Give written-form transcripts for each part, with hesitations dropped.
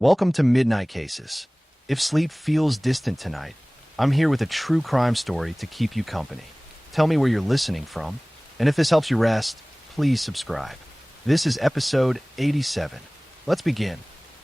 Welcome to Midnight Cases. If sleep feels distant tonight, I'm here with a true crime story to keep you company. Tell me where you're listening from, and if this helps you rest, please subscribe. This is episode 87. Let's begin.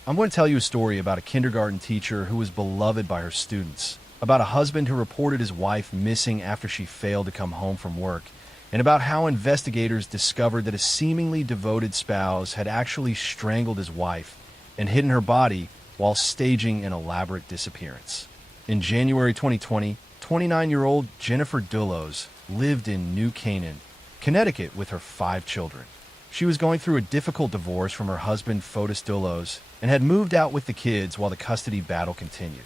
I'm going to tell you a story about a kindergarten teacher who was beloved by her students, about a husband who reported his wife missing after she failed to come home from work, and about how investigators discovered that a seemingly devoted spouse had actually strangled his wife and hidden her body while staging an elaborate disappearance. In January 2020, 29-year-old Jennifer Dullos lived in New Canaan, Connecticut with her 5 children. She was going through a difficult divorce from her husband, Fotis Dullos, and had moved out with the kids while the custody battle continued.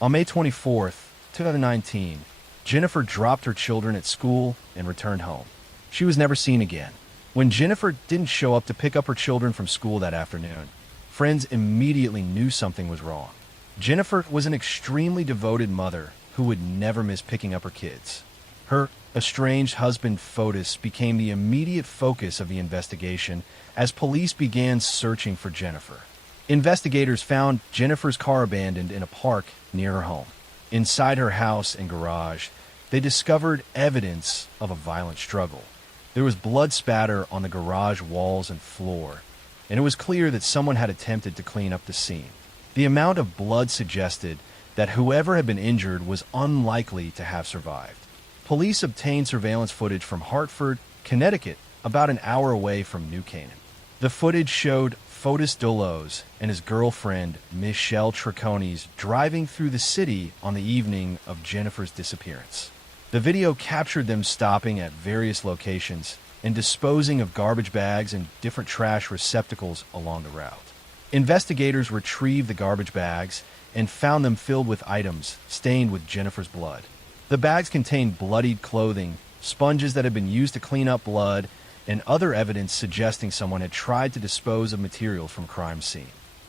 On May 24, 2019, Jennifer dropped her children at school and returned home. She was never seen again. When Jennifer didn't show up to pick up her children from school that afternoon, friends immediately knew something was wrong. Jennifer was an extremely devoted mother who would never miss picking up her kids. Her estranged husband, Fotis, became the immediate focus of the investigation as police began searching for Jennifer. Investigators found Jennifer's car abandoned in a park near her home. Inside her house and garage, they discovered evidence of a violent struggle. There was blood spatter on the garage walls and floor, and it was clear that someone had attempted to clean up the scene. The amount of blood suggested that whoever had been injured was unlikely to have survived. Police obtained surveillance footage from Hartford, Connecticut, about an hour away from New Canaan. The footage showed Fotis Dullos and his girlfriend, Michelle Treconis, driving through the city on the evening of Jennifer's disappearance. The video captured them stopping at various locations and disposing of garbage bags and different trash receptacles along the route. Investigators retrieved the garbage bags and found them filled with items stained with Jennifer's blood. The bags contained bloodied clothing, sponges that had been used to clean up blood, and other evidence suggesting someone had tried to dispose of material from crime scene.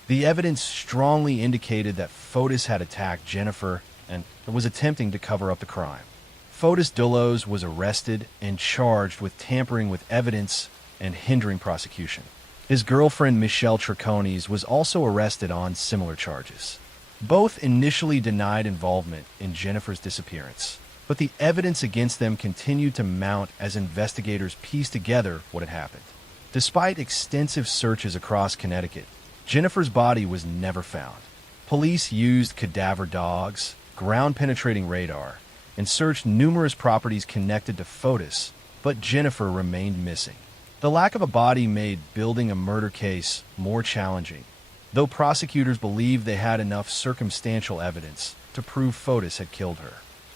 The evidence strongly indicated that Fotis had attacked Jennifer and was attempting to cover up the crime. Fotis Dullos was arrested and charged with tampering with evidence and hindering prosecution. His girlfriend, Michelle Treconis, was also arrested on similar charges. Both initially denied involvement in Jennifer's disappearance, but the evidence against them continued to mount as investigators pieced together what had happened. Despite extensive searches across Connecticut, Jennifer's body was never found. Police used cadaver dogs, ground-penetrating radar, and searched numerous properties connected to Fotis, but Jennifer remained missing. The lack of a body made building a murder case more challenging, though prosecutors believed they had enough circumstantial evidence to prove Fotis had killed her.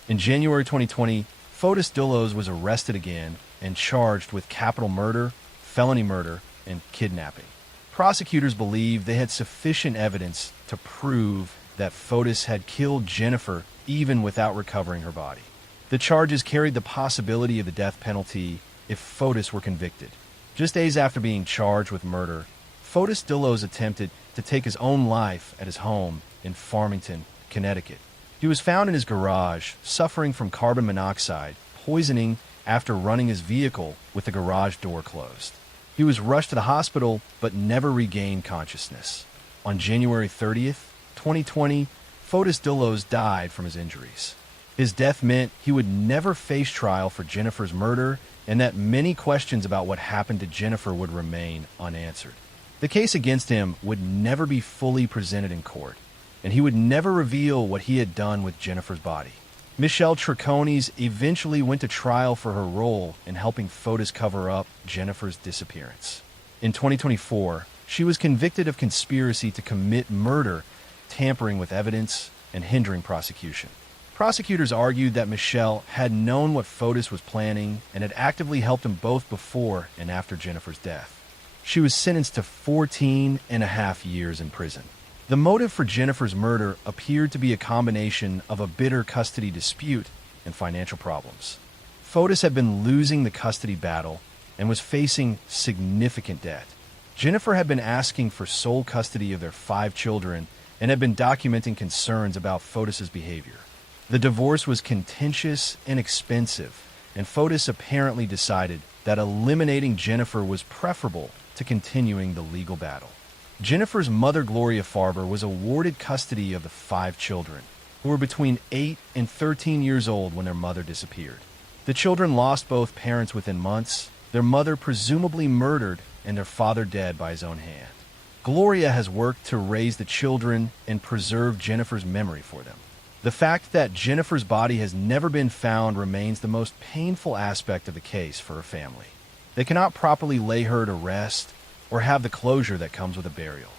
In January 2020, Fotis Dullos was arrested again and charged with capital murder, felony murder, and kidnapping. Prosecutors believed they had sufficient evidence to prove that Fotis had killed Jennifer even without recovering her body. The charges carried the possibility of the death penalty if Fotis were convicted. Just days after being charged with murder, Fotis Dullos attempted to take his own life at his home in Farmington, Connecticut. He was found in his garage, suffering from carbon monoxide poisoning after running his vehicle with the garage door closed. He was rushed to the hospital but never regained consciousness. On January 30th, 2020, Fotis Dullos died from his injuries. His death meant he would never face trial for Jennifer's murder and that many questions about what happened to Jennifer would remain unanswered. The case against him would never be fully presented in court, and he would never reveal what he had done with Jennifer's body. Michelle Treconis eventually went to trial for her role in helping Fotis cover up Jennifer's disappearance. In 2024, she was convicted of conspiracy to commit murder, tampering with evidence, and hindering prosecution. Prosecutors argued that Michelle had known what Fotis was planning and had actively helped him both before and after Jennifer's death. She was sentenced to 14.5 years in prison. The motive for Jennifer's murder appeared to be a combination of a bitter custody dispute and financial problems. Fotis had been losing the custody battle and was facing significant debt. Jennifer had been asking for sole custody of their 5 children and had been documenting concerns about Fotis's behavior. The divorce was contentious and expensive, and Fotis apparently decided that eliminating Jennifer was preferable to continuing the legal battle. Jennifer's mother, Gloria Farber, was awarded custody of the 5 children, who were between 8 and 13 years old when their mother disappeared. The children lost both parents within months, their mother presumably murdered and their father dead by his own hand. Gloria has worked to raise the children and preserve Jennifer's memory for them. The fact that Jennifer's body has never been found remains the most painful aspect of the case for her family. They cannot properly lay her to rest or have the closure that comes with a burial.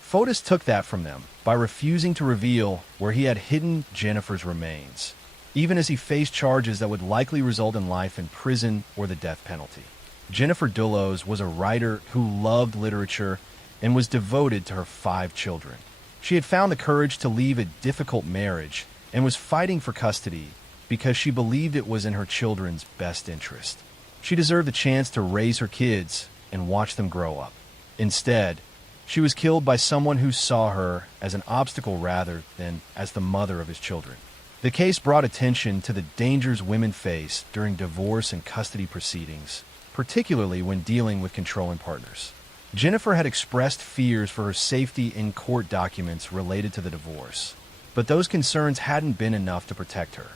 Fotis took that from them by refusing to reveal where he had hidden Jennifer's remains, even as he faced charges that would likely result in life in prison or the death penalty. Jennifer Dullos was a writer who loved literature and was devoted to her 5 children. She had found the courage to leave a difficult marriage and was fighting for custody because she believed it was in her children's best interest. She deserved the chance to raise her kids and watch them grow up. Instead, she was killed by someone who saw her as an obstacle rather than as the mother of his children. The case brought attention to the dangers women face during divorce and custody proceedings, particularly when dealing with controlling partners. Jennifer had expressed fears for her safety in court documents related to the divorce, but those concerns hadn't been enough to protect her.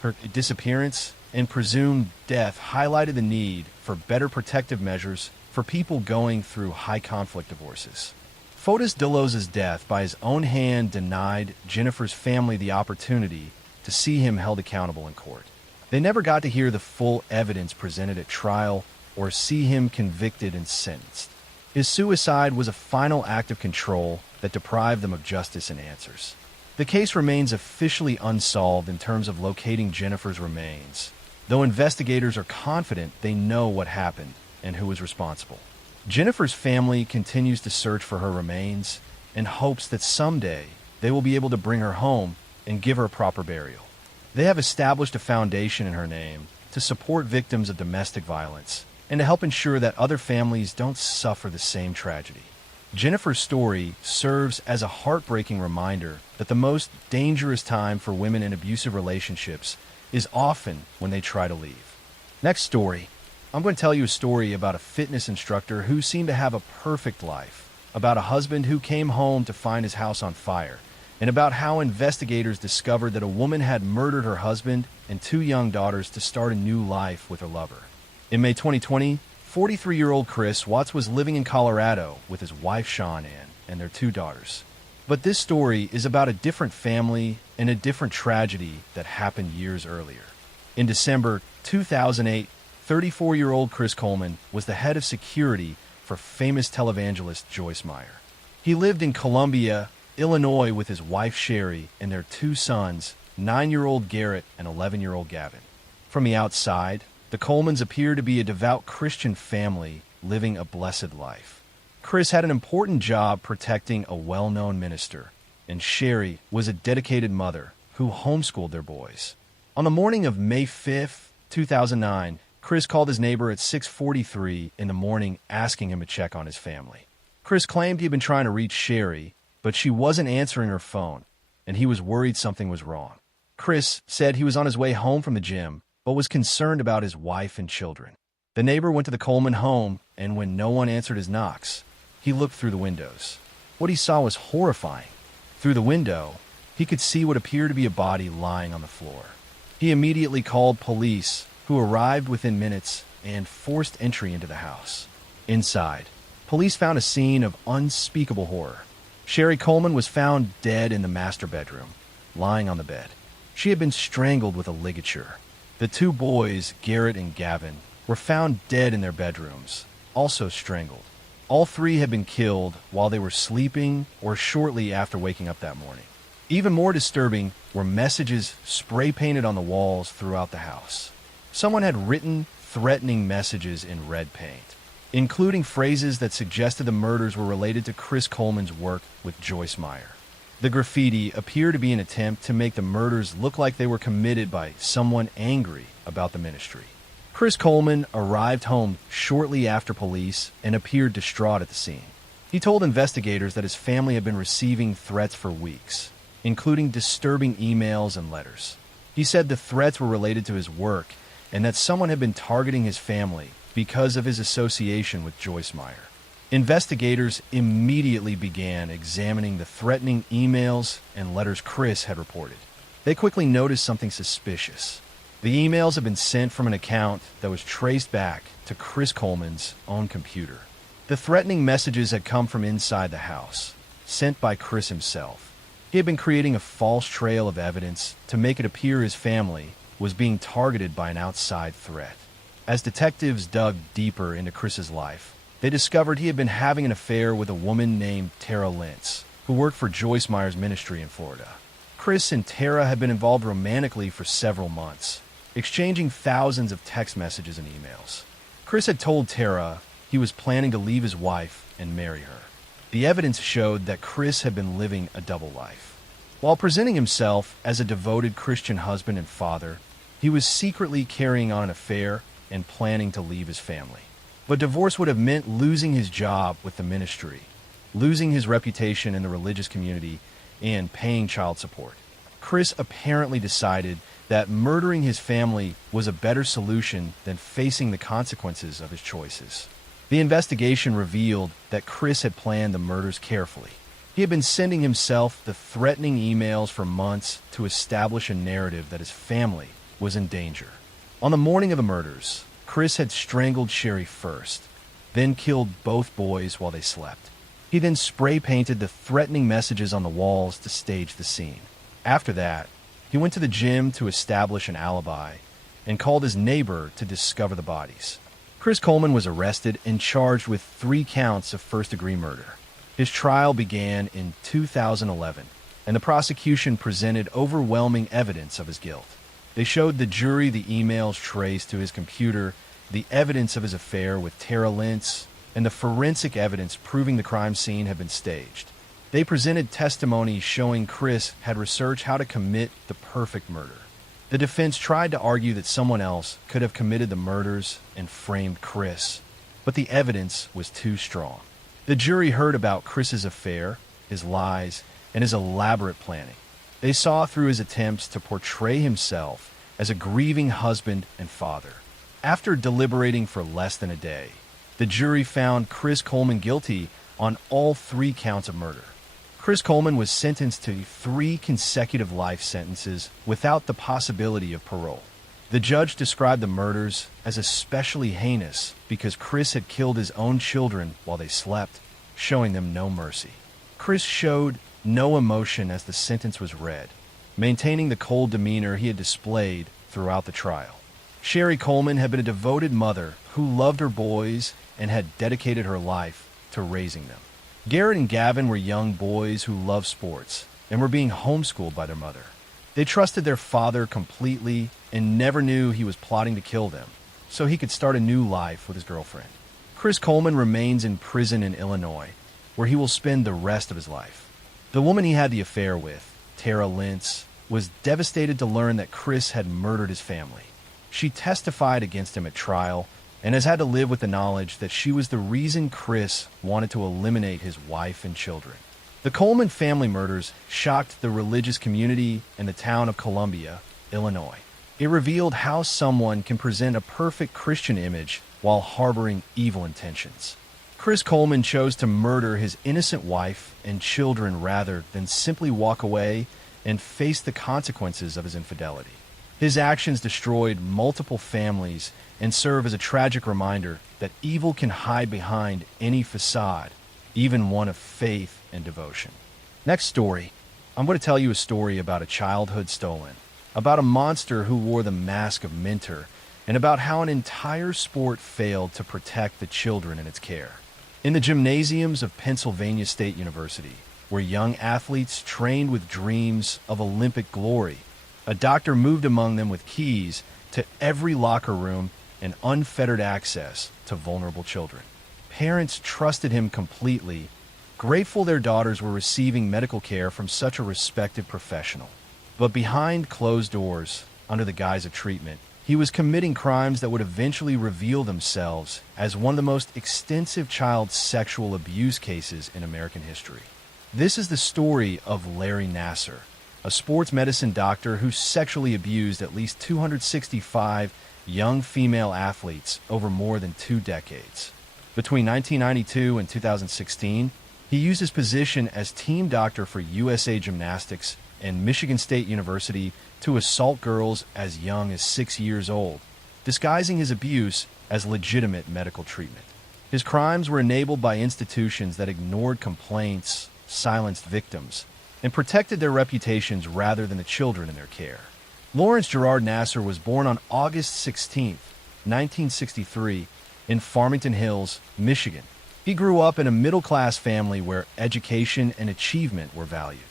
Her disappearance and presumed death highlighted the need for better protective measures for people going through high-conflict divorces. Fotis Dullos' death by his own hand denied Jennifer's family the opportunity to see him held accountable in court. They never got to hear the full evidence presented at trial or see him convicted and sentenced. His suicide was a final act of control that deprived them of justice and answers. The case remains officially unsolved in terms of locating Jennifer's remains, though investigators are confident they know what happened and who was responsible. Jennifer's family continues to search for her remains and hopes that someday they will be able to bring her home and give her a proper burial. They have established a foundation in her name to support victims of domestic violence and to help ensure that other families don't suffer the same tragedy. Jennifer's story serves as a heartbreaking reminder that the most dangerous time for women in abusive relationships is often when they try to leave. Next story. I'm going to tell you a story about a fitness instructor who seemed to have a perfect life, about a husband who came home to find his house on fire, and about how investigators discovered that a woman had murdered her husband and 2 young daughters to start a new life with her lover. In May 2020, 43-year-old Chris Watts was living in Colorado with his wife Sean Ann and their 2 daughters. But this story is about a different family and a different tragedy that happened years earlier. In December 2008, 34-year-old Chris Coleman was the head of security for famous televangelist Joyce Meyer. He lived in Columbia, Illinois with his wife Sherry and their 2 sons, 9-year-old Garrett and 11-year-old Gavin. From the outside, the Colemans appear to be a devout Christian family living a blessed life. Chris had an important job protecting a well-known minister, and Sherry was a dedicated mother who homeschooled their boys. On the morning of May 5, 2009, Chris called his neighbor at 6:43 in the morning asking him to check on his family. Chris claimed he'd been trying to reach Sherry, but she wasn't answering her phone, and he was worried something was wrong. Chris said he was on his way home from the gym, but was concerned about his wife and children. The neighbor went to the Coleman home, and when no one answered his knocks, he looked through the windows. What he saw was horrifying. Through the window, he could see what appeared to be a body lying on the floor. He immediately called police, who arrived within minutes and forced entry into the house. Inside, police found a scene of unspeakable horror. Sherry Coleman was found dead in the master bedroom, lying on the bed. She had been strangled with a ligature. The 2 boys, Garrett and Gavin, were found dead in their bedrooms, also strangled. All 3 had been killed while they were sleeping or shortly after waking up that morning. Even more disturbing were messages spray-painted on the walls throughout the house. Someone had written threatening messages in red paint, including phrases that suggested the murders were related to Chris Coleman's work with Joyce Meyer. The graffiti appeared to be an attempt to make the murders look like they were committed by someone angry about the ministry. Chris Coleman arrived home shortly after police and appeared distraught at the scene. He told investigators that his family had been receiving threats for weeks, including disturbing emails and letters. He said the threats were related to his work and that someone had been targeting his family because of his association with Joyce Meyer. Investigators immediately began examining the threatening emails and letters Chris had reported. They quickly noticed something suspicious. The emails had been sent from an account that was traced back to Chris Coleman's own computer. The threatening messages had come from inside the house, sent by Chris himself. He had been creating a false trail of evidence to make it appear his family was being targeted by an outside threat. As detectives dug deeper into Chris's life, they discovered he had been having an affair with a woman named Tara Lentz, who worked for Joyce Meyer's ministry in Florida. Chris and Tara had been involved romantically for several months, exchanging thousands of text messages and emails. Chris had told Tara he was planning to leave his wife and marry her. The evidence showed that Chris had been living a double life. While presenting himself as a devoted Christian husband and father, he was secretly carrying on an affair and planning to leave his family. But divorce would have meant losing his job with the ministry, losing his reputation in the religious community, and paying child support. Chris apparently decided that murdering his family was a better solution than facing the consequences of his choices. The investigation revealed that Chris had planned the murders carefully. He had been sending himself the threatening emails for months to establish a narrative that his family was in danger. On the morning of the murders, Chris had strangled Sherry first, then killed both boys while they slept. He then spray-painted the threatening messages on the walls to stage the scene. After that, he went to the gym to establish an alibi and called his neighbor to discover the bodies. Chris Coleman was arrested and charged with 3 counts of first-degree murder. His trial began in 2011, and the prosecution presented overwhelming evidence of his guilt. They showed the jury the emails traced to his computer, the evidence of his affair with Tara Lentz, and the forensic evidence proving the crime scene had been staged. They presented testimony showing Chris had researched how to commit the perfect murder. The defense tried to argue that someone else could have committed the murders and framed Chris, but the evidence was too strong. The jury heard about Chris's affair, his lies, and his elaborate planning. They saw through his attempts to portray himself as a grieving husband and father. After deliberating for less than a day, the jury found Chris Coleman guilty on all 3 counts of murder. Chris Coleman was sentenced to 3 consecutive life sentences without the possibility of parole. The judge described the murders as especially heinous because Chris had killed his own children while they slept, showing them no mercy. Chris showed no emotion as the sentence was read, maintaining the cold demeanor he had displayed throughout the trial. Sherry Coleman had been a devoted mother who loved her boys and had dedicated her life to raising them. Garrett and Gavin were young boys who loved sports and were being homeschooled by their mother. They trusted their father completely and never knew he was plotting to kill them, so he could start a new life with his girlfriend. Chris Coleman remains in prison in Illinois, where he will spend the rest of his life. The woman he had the affair with, Tara Lentz, was devastated to learn that Chris had murdered his family. She testified against him at trial and has had to live with the knowledge that she was the reason Chris wanted to eliminate his wife and children. The Coleman family murders shocked the religious community and the town of Columbia, Illinois. It revealed how someone can present a perfect Christian image while harboring evil intentions. Chris Coleman chose to murder his innocent wife and children rather than simply walk away and face the consequences of his infidelity. His actions destroyed multiple families and serve as a tragic reminder that evil can hide behind any facade, even one of faith and devotion. Next story, I'm going to tell you a story about a childhood stolen, about a monster who wore the mask of Mentor, and about how an entire sport failed to protect the children in its care. In the gymnasiums of Pennsylvania State University, where young athletes trained with dreams of Olympic glory, a doctor moved among them with keys to every locker room and unfettered access to vulnerable children. Parents trusted him completely, grateful their daughters were receiving medical care from such a respected professional. But behind closed doors, under the guise of treatment, he was committing crimes that would eventually reveal themselves as one of the most extensive child sexual abuse cases in American history. This is the story of Larry Nassar, a sports medicine doctor who sexually abused at least 265 young female athletes over more than 2 decades. Between 1992 and 2016, he used his position as team doctor for USA Gymnastics and Michigan State University to assault girls as young as 6 years old, disguising his abuse as legitimate medical treatment. His crimes were enabled by institutions that ignored complaints, silenced victims, and protected their reputations rather than the children in their care. Lawrence Gerard Nassar was born on August 16, 1963, in Farmington Hills, Michigan. He grew up in a middle-class family where education and achievement were valued.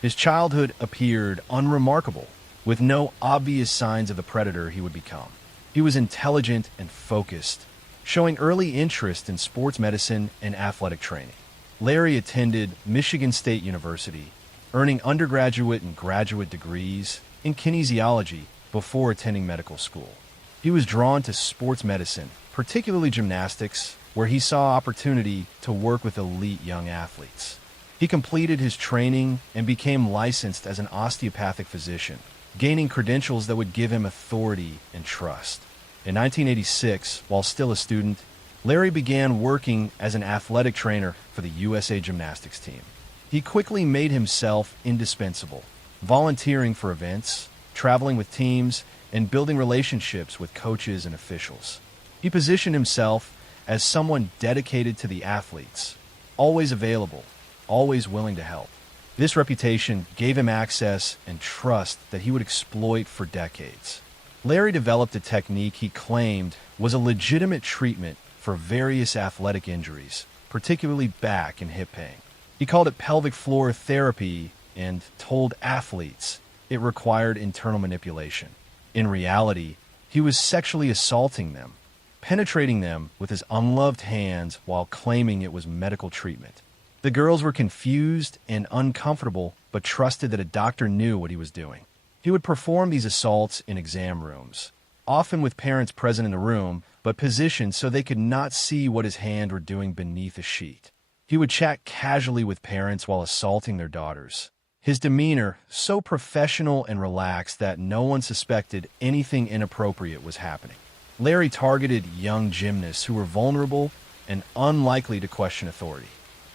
His childhood appeared unremarkable, with no obvious signs of the predator he would become. He was intelligent and focused, showing early interest in sports medicine and athletic training. Larry attended Michigan State University, earning undergraduate and graduate degrees in kinesiology before attending medical school. He was drawn to sports medicine, particularly gymnastics, where he saw opportunity to work with elite young athletes. He completed his training and became licensed as an osteopathic physician, gaining credentials that would give him authority and trust. In 1986, while still a student, Larry began working as an athletic trainer for the USA Gymnastics team. He quickly made himself indispensable, volunteering for events, traveling with teams, and building relationships with coaches and officials. He positioned himself as someone dedicated to the athletes, always available, always willing to help. This reputation gave him access and trust that he would exploit for decades. Larry developed a technique he claimed was a legitimate treatment for various athletic injuries, particularly back and hip pain. He called it pelvic floor therapy and told athletes it required internal manipulation. In reality, he was sexually assaulting them, penetrating them with his unloved hands while claiming it was medical treatment. The girls were confused and uncomfortable, but trusted that a doctor knew what he was doing. He would perform these assaults in exam rooms, often with parents present in the room, but positioned so they could not see what his hands were doing beneath a sheet. He would chat casually with parents while assaulting their daughters. His demeanor so professional and relaxed that no one suspected anything inappropriate was happening. Larry targeted young gymnasts who were vulnerable and unlikely to question authority.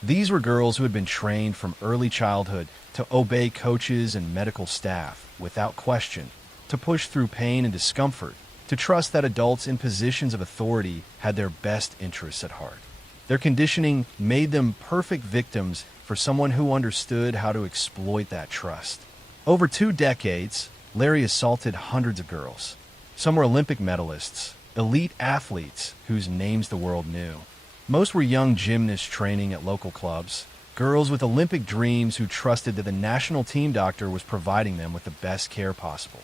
These were girls who had been trained from early childhood to obey coaches and medical staff without question, to push through pain and discomfort, to trust that adults in positions of authority had their best interests at heart. Their conditioning made them perfect victims for someone who understood how to exploit that trust. Over 2 decades, Larry assaulted hundreds of girls. Some were Olympic medalists, elite athletes whose names the world knew. Most were young gymnasts training at local clubs, girls with Olympic dreams who trusted that the national team doctor was providing them with the best care possible.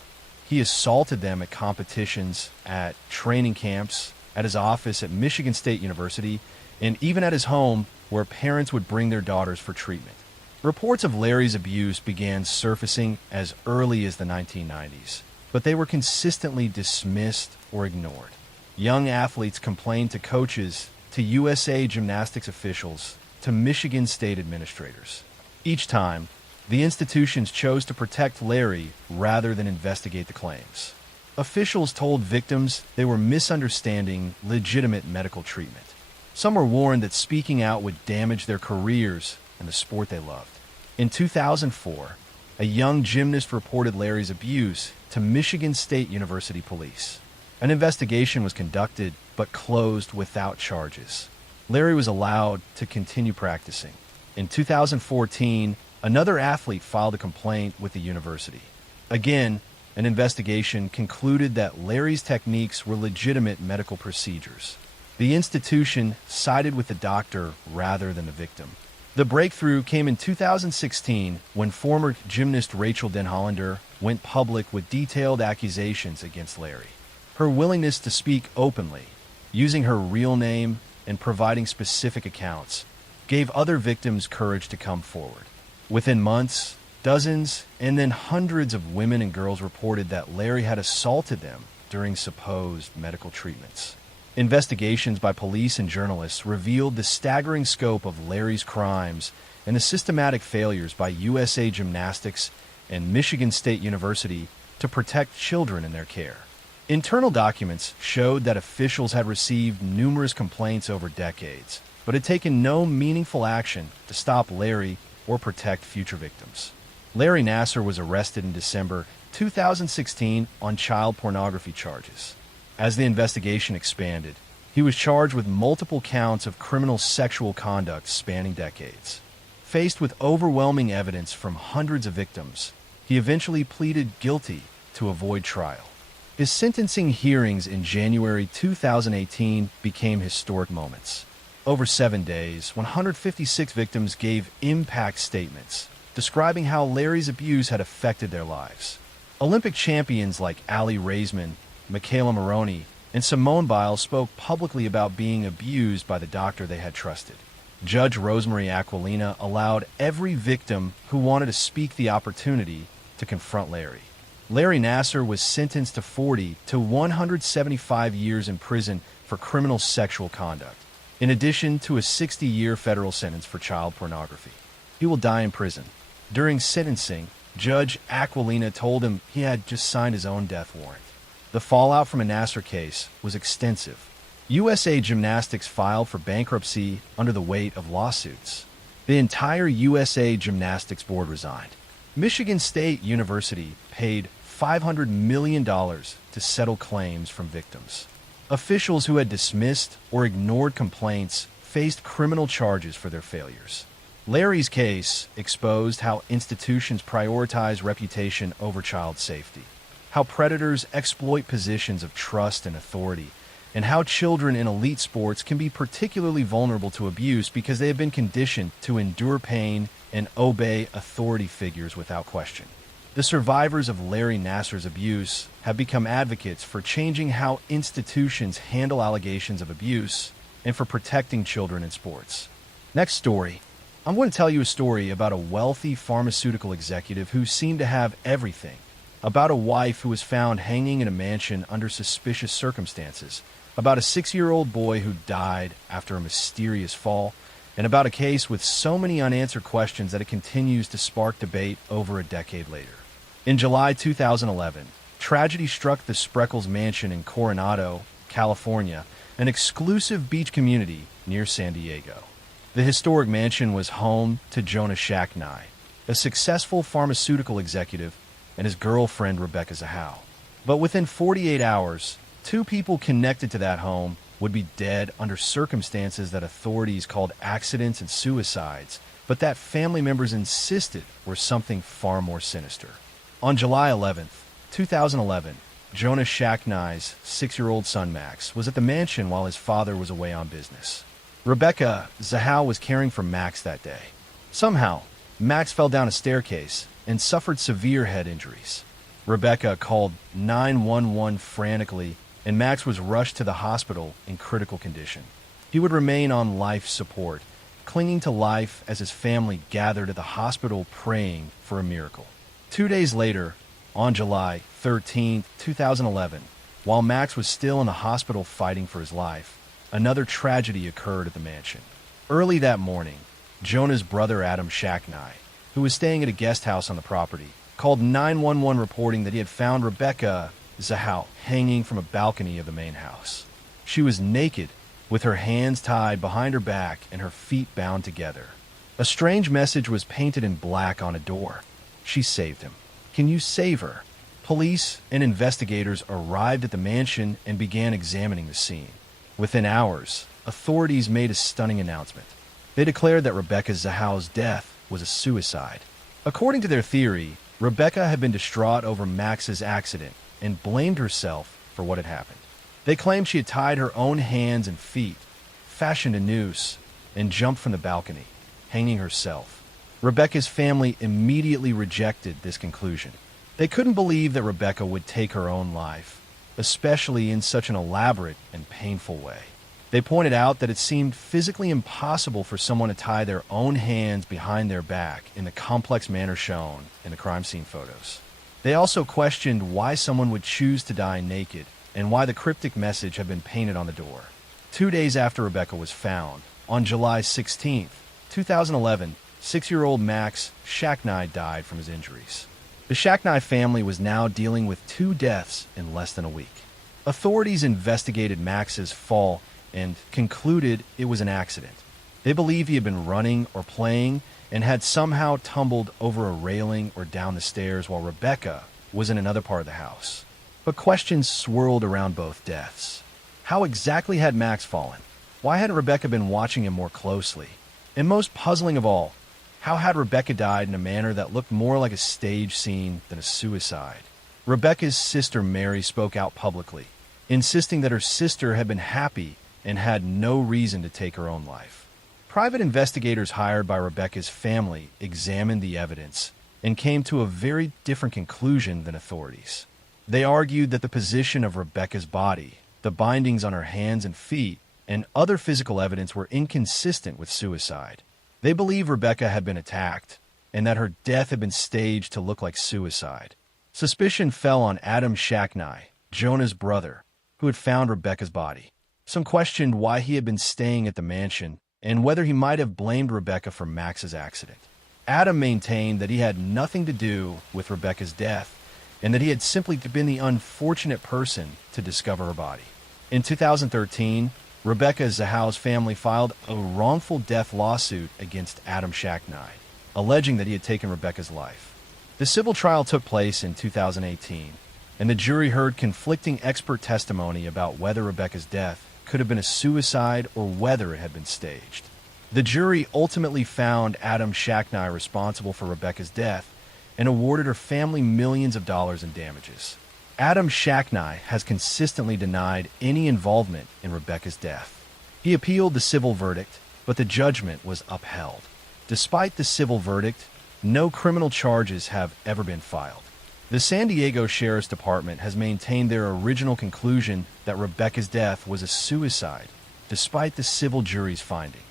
He assaulted them at competitions, at training camps, at his office at Michigan State University, and even at his home where parents would bring their daughters for treatment. Reports of Larry's abuse began surfacing as early as the 1990s, but they were consistently dismissed or ignored. Young athletes complained to coaches, to USA Gymnastics officials, to Michigan State administrators. Each time, the institutions chose to protect Larry rather than investigate the claims. Officials told victims they were misunderstanding legitimate medical treatment. Some were warned that speaking out would damage their careers and the sport they loved. In 2004, a young gymnast reported Larry's abuse to Michigan State University police. An investigation was conducted but closed without charges. Larry was allowed to continue practicing. In 2014, another athlete filed a complaint with the university. Again, an investigation concluded that Larry's techniques were legitimate medical procedures. The institution sided with the doctor rather than the victim. The breakthrough came in 2016 when former gymnast Rachel Den Hollander went public with detailed accusations against Larry. Her willingness to speak openly, using her real name and providing specific accounts, gave other victims courage to come forward. Within months, dozens and then hundreds of women and girls reported that Larry had assaulted them during supposed medical treatments. Investigations by police and journalists revealed the staggering scope of Larry's crimes and the systematic failures by USA Gymnastics and Michigan State University to protect children in their care. Internal documents showed that officials had received numerous complaints over decades, but had taken no meaningful action to stop Larry or protect future victims. Larry Nassar was arrested in December 2016 on child pornography charges. As the investigation expanded, he was charged with multiple counts of criminal sexual conduct spanning decades. Faced with overwhelming evidence from hundreds of victims, he eventually pleaded guilty to avoid trial. His sentencing hearings in January 2018 became historic moments. Over 7 days, 156 victims gave impact statements describing how Larry's abuse had affected their lives. Olympic champions like Ali Raisman, Michaela Maroney, and Simone Biles spoke publicly about being abused by the doctor they had trusted. Judge Rosemary Aquilina allowed every victim who wanted to speak the opportunity to confront Larry. Larry Nassar was sentenced to 40 to 175 years in prison for criminal sexual conduct, in addition to a 60-year federal sentence for child pornography. He will die in prison. During sentencing, Judge Aquilina told him he had just signed his own death warrant. The fallout from a Nassar case was extensive. USA Gymnastics filed for bankruptcy under the weight of lawsuits. The entire USA Gymnastics board resigned. Michigan State University paid $500 million to settle claims from victims. Officials who had dismissed or ignored complaints faced criminal charges for their failures. Larry's case exposed how institutions prioritize reputation over child safety, how predators exploit positions of trust and authority, and how children in elite sports can be particularly vulnerable to abuse because they have been conditioned to endure pain and obey authority figures without question. The survivors of Larry Nassar's abuse have become advocates for changing how institutions handle allegations of abuse and for protecting children in sports. Next story. I'm going to tell you a story about a wealthy pharmaceutical executive who seemed to have everything, about a wife who was found hanging in a mansion under suspicious circumstances, about a 6-year-old boy who died after a mysterious fall, and about a case with so many unanswered questions that it continues to spark debate over a decade later. In July 2011, tragedy struck the Spreckles Mansion in Coronado, California, an exclusive beach community near San Diego. The historic mansion was home to Jonah Shacknai, a successful pharmaceutical executive, and his girlfriend Rebecca Zahau. But within 48 hours, 2 people connected to that home would be dead under circumstances that authorities called accidents and suicides, but that family members insisted were something far more sinister. On July 11th, 2011, Jonah Shacknai's 6-year-old son Max was at the mansion while his father was away on business. Rebecca Zahau was caring for Max that day. Somehow, Max fell down a staircase and suffered severe head injuries. Rebecca called 911 frantically, and Max was rushed to the hospital in critical condition. He would remain on life support, clinging to life as his family gathered at the hospital praying for a miracle. 2 days later, on July 13, 2011, while Max was still in the hospital fighting for his life, another tragedy occurred at the mansion. Early that morning, Jonah's brother Adam Shacknai, who was staying at a guest house on the property, called 911 reporting that he had found Rebecca Zahau hanging from a balcony of the main house. She was naked, with her hands tied behind her back and her feet bound together. A strange message was painted in black on a door. She saved him. Can you save her? Police and investigators arrived at the mansion and began examining the scene. Within hours, authorities made a stunning announcement. They declared that Rebecca Zahau's death was a suicide. According to their theory, Rebecca had been distraught over Max's accident and blamed herself for what had happened. They claimed she had tied her own hands and feet, fashioned a noose, and jumped from the balcony, hanging herself. Rebecca's family immediately rejected this conclusion. They couldn't believe that Rebecca would take her own life, especially in such an elaborate and painful way. They pointed out that it seemed physically impossible for someone to tie their own hands behind their back in the complex manner shown in the crime scene photos. They also questioned why someone would choose to die naked and why the cryptic message had been painted on the door. 2 days after Rebecca was found, on July 16, 2011, 6-year-old Max Shacknai died from his injuries. The Shacknai family was now dealing with 2 deaths in less than a week. Authorities investigated Max's fall and concluded it was an accident. They believe he had been running or playing and had somehow tumbled over a railing or down the stairs while Rebecca was in another part of the house. But questions swirled around both deaths. How exactly had Max fallen? Why hadn't Rebecca been watching him more closely? And most puzzling of all, how had Rebecca died in a manner that looked more like a stage scene than a suicide? Rebecca's sister Mary spoke out publicly, insisting that her sister had been happy and had no reason to take her own life. Private investigators hired by Rebecca's family examined the evidence and came to a very different conclusion than authorities. They argued that the position of Rebecca's body, the bindings on her hands and feet, and other physical evidence were inconsistent with suicide. They believe Rebecca had been attacked and that her death had been staged to look like suicide. Suspicion fell on Adam Shacknai, Jonah's brother, who had found Rebecca's body. Some questioned why he had been staying at the mansion and whether he might have blamed Rebecca for Max's accident. Adam maintained that he had nothing to do with Rebecca's death and that he had simply been the unfortunate person to discover her body. In 2013, Rebecca Zahau's family filed a wrongful death lawsuit against Adam Shacknai, alleging that he had taken Rebecca's life. The civil trial took place in 2018, and the jury heard conflicting expert testimony about whether Rebecca's death could have been a suicide or whether it had been staged. The jury ultimately found Adam Shacknai responsible for Rebecca's death and awarded her family millions of dollars in damages. Adam Shacknai has consistently denied any involvement in Rebecca's death. He appealed the civil verdict, but the judgment was upheld. Despite the civil verdict, no criminal charges have ever been filed. The San Diego Sheriff's Department has maintained their original conclusion that Rebecca's death was a suicide, despite the civil jury's finding.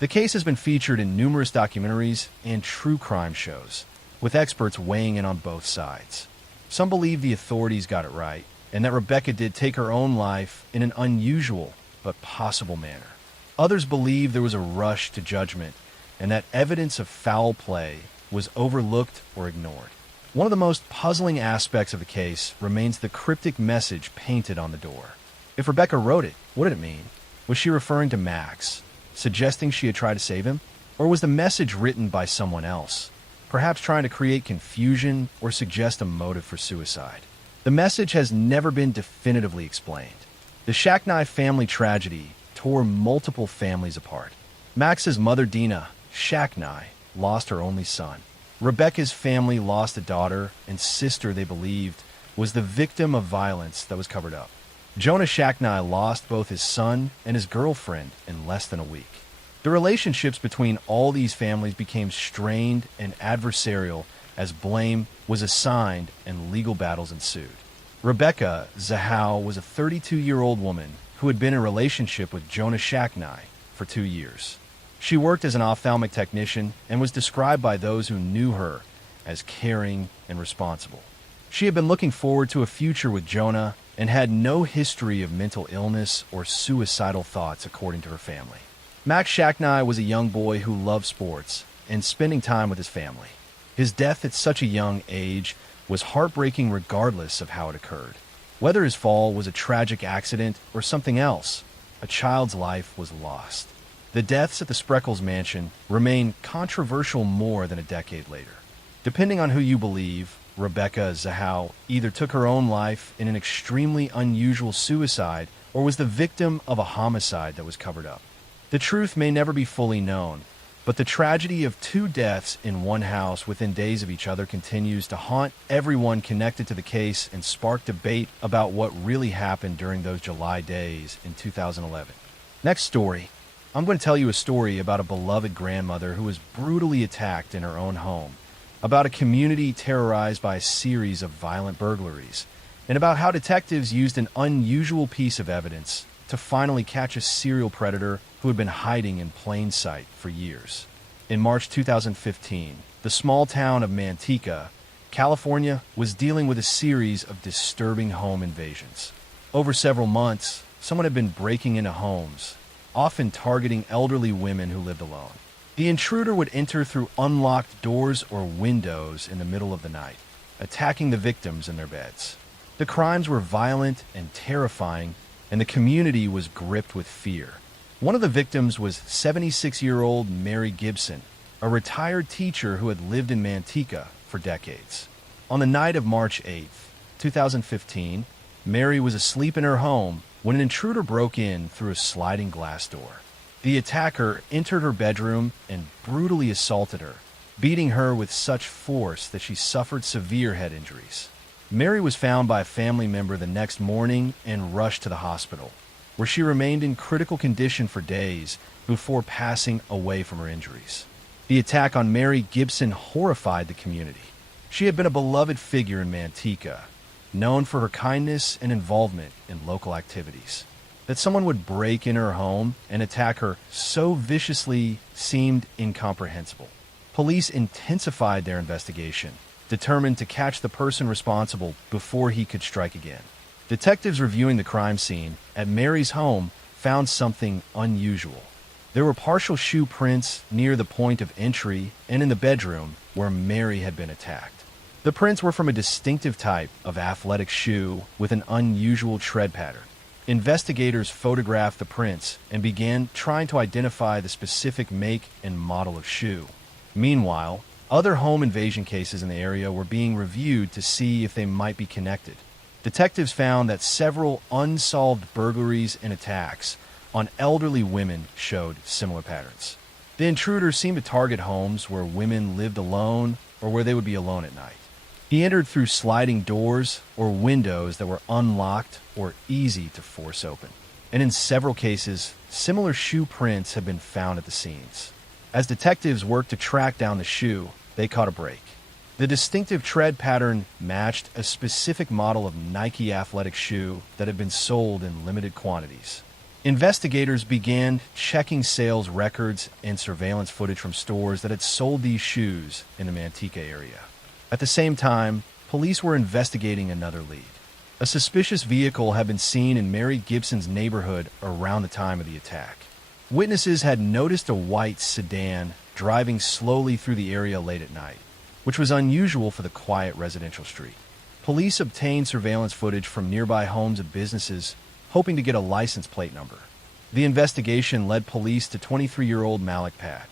The case has been featured in numerous documentaries and true crime shows, with experts weighing in on both sides. Some believe the authorities got it right, and that Rebecca did take her own life in an unusual but possible manner. Others believe there was a rush to judgment, and that evidence of foul play was overlooked or ignored. One of the most puzzling aspects of the case remains the cryptic message painted on the door. If Rebecca wrote it, what did it mean? Was she referring to Max, suggesting she had tried to save him? Or was the message written by someone else, perhaps trying to create confusion or suggest a motive for suicide? The message has never been definitively explained. The Shacknai family tragedy tore multiple families apart. Max's mother, Dina Shacknai, lost her only son. Rebecca's family lost a daughter and sister they believed was the victim of violence that was covered up. Jonah Shacknai lost both his son and his girlfriend in less than a week. The relationships between all these families became strained and adversarial as blame was assigned and legal battles ensued. Rebecca Zahau was a 32-year-old woman who had been in a relationship with Jonah Shacknai for 2 years. She worked as an ophthalmic technician and was described by those who knew her as caring and responsible. She had been looking forward to a future with Jonah and had no history of mental illness or suicidal thoughts, according to her family. Max Shacknai was a young boy who loved sports and spending time with his family. His death at such a young age was heartbreaking regardless of how it occurred. Whether his fall was a tragic accident or something else, a child's life was lost. The deaths at the Spreckles mansion remain controversial more than a decade later. Depending on who you believe, Rebecca Zahau either took her own life in an extremely unusual suicide or was the victim of a homicide that was covered up. The truth may never be fully known, but the tragedy of 2 deaths in one house within days of each other continues to haunt everyone connected to the case and spark debate about what really happened during those July days in 2011. Next story. I'm going to tell you a story about a beloved grandmother who was brutally attacked in her own home, about a community terrorized by a series of violent burglaries, and about how detectives used an unusual piece of evidence to finally catch a serial predator who had been hiding in plain sight for years. In March 2015, the small town of Manteca, California, was dealing with a series of disturbing home invasions. Over several months, someone had been breaking into homes, often targeting elderly women who lived alone. The intruder would enter through unlocked doors or windows in the middle of the night, attacking the victims in their beds. The crimes were violent and terrifying, and the community was gripped with fear. One of the victims was 76-year-old Mary Gibson, a retired teacher who had lived in Manteca for decades. On the night of March 8th, 2015, Mary was asleep in her home when an intruder broke in through a sliding glass door. The attacker entered her bedroom and brutally assaulted her, beating her with such force that she suffered severe head injuries. Mary was found by a family member the next morning and rushed to the hospital, where she remained in critical condition for days before passing away from her injuries. The attack on Mary Gibson horrified the community. She had been a beloved figure in Manteca, known for her kindness and involvement in local activities. That someone would break in her home and attack her so viciously seemed incomprehensible. Police intensified their investigation, determined to catch the person responsible before he could strike again. Detectives reviewing the crime scene at Mary's home found something unusual. There were partial shoe prints near the point of entry and in the bedroom where Mary had been attacked. The prints were from a distinctive type of athletic shoe with an unusual tread pattern. Investigators photographed the prints and began trying to identify the specific make and model of shoe. Meanwhile, other home invasion cases in the area were being reviewed to see if they might be connected. Detectives found that several unsolved burglaries and attacks on elderly women showed similar patterns. The intruders seemed to target homes where women lived alone or where they would be alone at night. He entered through sliding doors or windows that were unlocked or easy to force open. And in several cases, similar shoe prints have been found at the scenes. As detectives worked to track down the shoe, they caught a break. The distinctive tread pattern matched a specific model of Nike athletic shoe that had been sold in limited quantities. Investigators began checking sales records and surveillance footage from stores that had sold these shoes in the Manteca area. At the same time, police were investigating another lead. A suspicious vehicle had been seen in Mary Gibson's neighborhood around the time of the attack. Witnesses had noticed a white sedan driving slowly through the area late at night, which was unusual for the quiet residential street. Police obtained surveillance footage from nearby homes and businesses, hoping to get a license plate number. The investigation led police to 23-year-old Malik Pat,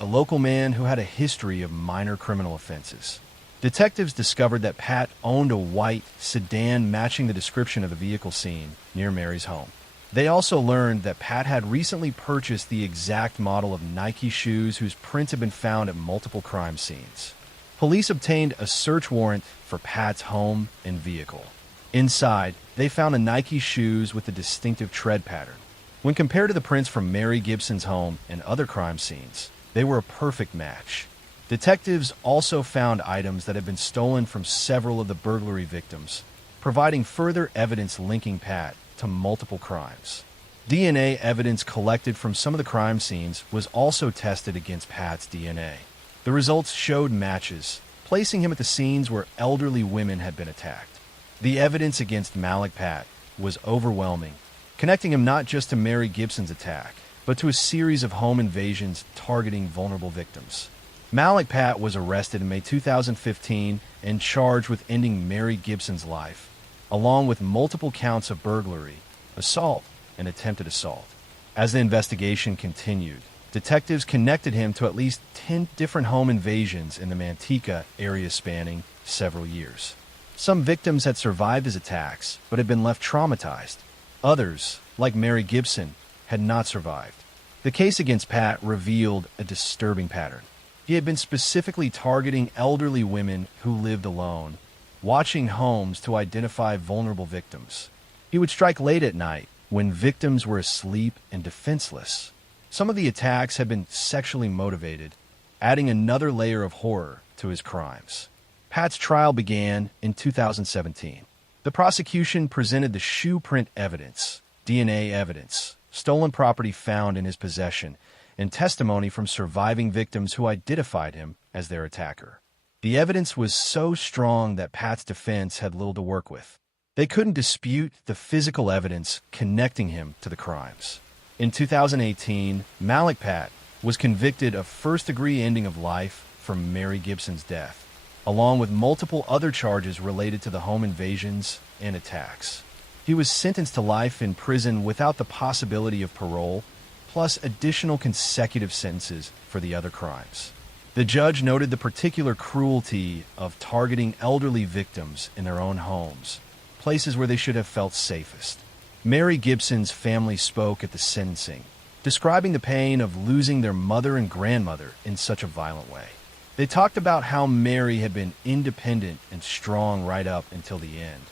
a local man who had a history of minor criminal offenses. Detectives discovered that Pat owned a white sedan matching the description of the vehicle seen near Mary's home. They also learned that Pat had recently purchased the exact model of Nike shoes whose prints had been found at multiple crime scenes. Police obtained a search warrant for Pat's home and vehicle. Inside, they found the Nike shoes with the distinctive tread pattern. When compared to the prints from Mary Gibson's home and other crime scenes, they were a perfect match. Detectives also found items that had been stolen from several of the burglary victims, providing further evidence linking Pat to multiple crimes. DNA evidence collected from some of the crime scenes was also tested against Pat's DNA. The results showed matches, placing him at the scenes where elderly women had been attacked. The evidence against Malik Pat was overwhelming, connecting him not just to Mary Gibson's attack, but to a series of home invasions targeting vulnerable victims. Malik Pat was arrested in May 2015 and charged with ending Mary Gibson's life, along with multiple counts of burglary, assault, and attempted assault. As the investigation continued, detectives connected him to at least 10 different home invasions in the Manteca area spanning several years. Some victims had survived his attacks but had been left traumatized. Others, like Mary Gibson, had not survived. The case against Pat revealed a disturbing pattern. He had been specifically targeting elderly women who lived alone, watching homes to identify vulnerable victims. He would strike late at night when victims were asleep and defenseless. Some of the attacks had been sexually motivated, adding another layer of horror to his crimes. Pat's trial began in 2017. The prosecution presented the shoe print evidence, DNA evidence, stolen property found in his possession, and testimony from surviving victims who identified him as their attacker. The evidence was so strong that Pat's defense had little to work with. They couldn't dispute the physical evidence connecting him to the crimes. In 2018, Malik Pat was convicted of first-degree ending of life for Mary Gibson's death. along with multiple other charges related to the home invasions and attacks. He was sentenced to life in prison without the possibility of parole, plus additional consecutive sentences for the other crimes. The judge noted the particular cruelty of targeting elderly victims in their own homes, places where they should have felt safest. Mary Gibson's family spoke at the sentencing, describing the pain of losing their mother and grandmother in such a violent way. They talked about how Mary had been independent and strong right up until the end,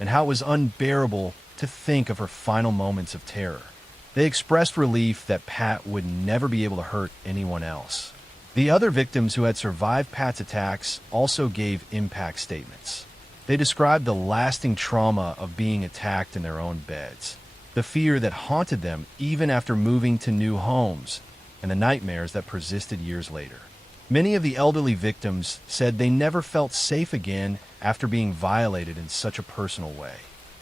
and how it was unbearable to think of her final moments of terror. They expressed relief that Pat would never be able to hurt anyone else. The other victims who had survived Pat's attacks also gave impact statements. They described the lasting trauma of being attacked in their own beds, the fear that haunted them even after moving to new homes, and the nightmares that persisted years later. Many of the elderly victims said they never felt safe again after being violated in such a personal way.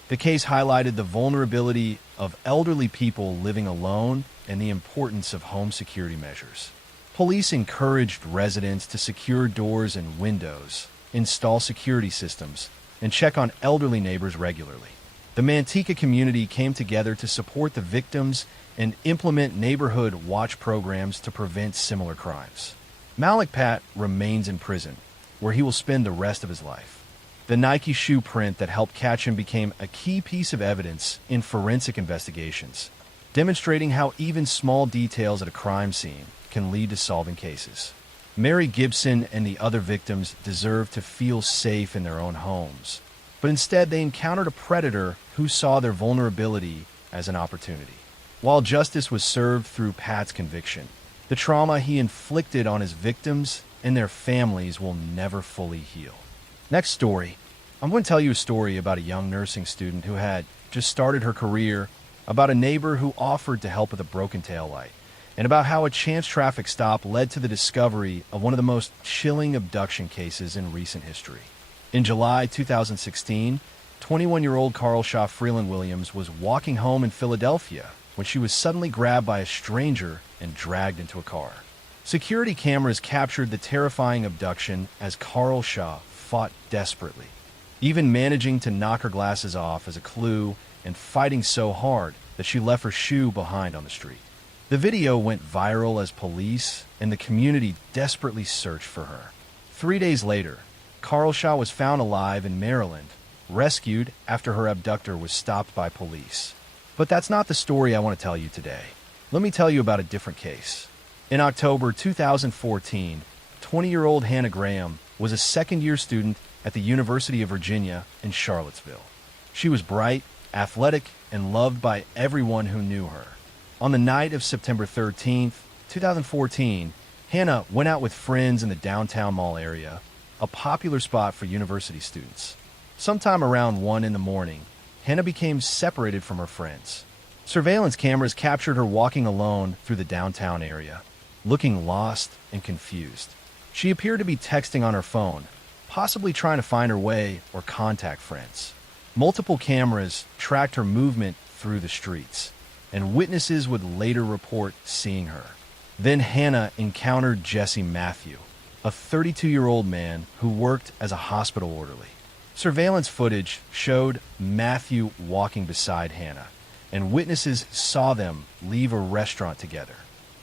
The case highlighted the vulnerability of elderly people living alone and the importance of home security measures. Police encouraged residents to secure doors and windows, install security systems, and check on elderly neighbors regularly. The Manteca community came together to support the victims and implement neighborhood watch programs to prevent similar crimes. Malik Pat remains in prison, where he will spend the rest of his life. The Nike shoe print that helped catch him became a key piece of evidence in forensic investigations, demonstrating how even small details at a crime scene can lead to solving cases. Mary Gibson and the other victims deserve to feel safe in their own homes, but instead they encountered a predator who saw their vulnerability as an opportunity. While justice was served through Pat's conviction, the trauma he inflicted on his victims and their families will never fully heal. Next story. I'm going to tell you a story about a young nursing student who had just started her career, about a neighbor who offered to help with a broken taillight, and about how a chance traffic stop led to the discovery of one of the most chilling abduction cases in recent history. In July 2016, 21-year-old Carl Shaw Freeland Williams was walking home in Philadelphia when she was suddenly grabbed by a stranger and dragged into a car. Security cameras captured the terrifying abduction as Carl Shaw fought desperately, even managing to knock her glasses off as a clue and fighting so hard that she left her shoe behind on the street. The video went viral as police and the community desperately searched for her. 3 days later, Carl Shaw was found alive in Maryland, rescued after her abductor was stopped by police. But that's not the story I want to tell you today. Let me tell you about a different case. In October 2014, 20-year-old Hannah Graham was a second-year student at the University of Virginia in Charlottesville. She was bright, athletic, and loved by everyone who knew her. On the night of September 13, 2014, Hannah went out with friends in the downtown mall area, a popular spot for university students. Sometime around 1 in the morning, Hannah became separated from her friends. Surveillance cameras captured her walking alone through the downtown area, looking lost and confused. She appeared to be texting on her phone, possibly trying to find her way or contact friends. Multiple cameras tracked her movement through the streets, and witnesses would later report seeing her. Then Hannah encountered Jesse Matthew, a 32-year-old man who worked as a hospital orderly. Surveillance footage showed Matthew walking beside Hannah, and witnesses saw them leave a restaurant together.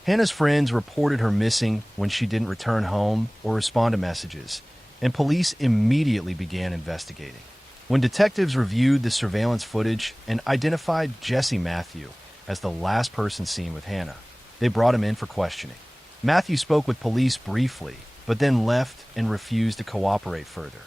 Hannah's friends reported her missing when she didn't return home or respond to messages, and police immediately began investigating. When detectives reviewed the surveillance footage and identified Jesse Matthew as the last person seen with Hannah, they brought him in for questioning. Matthew spoke with police briefly, but then left and refused to cooperate further.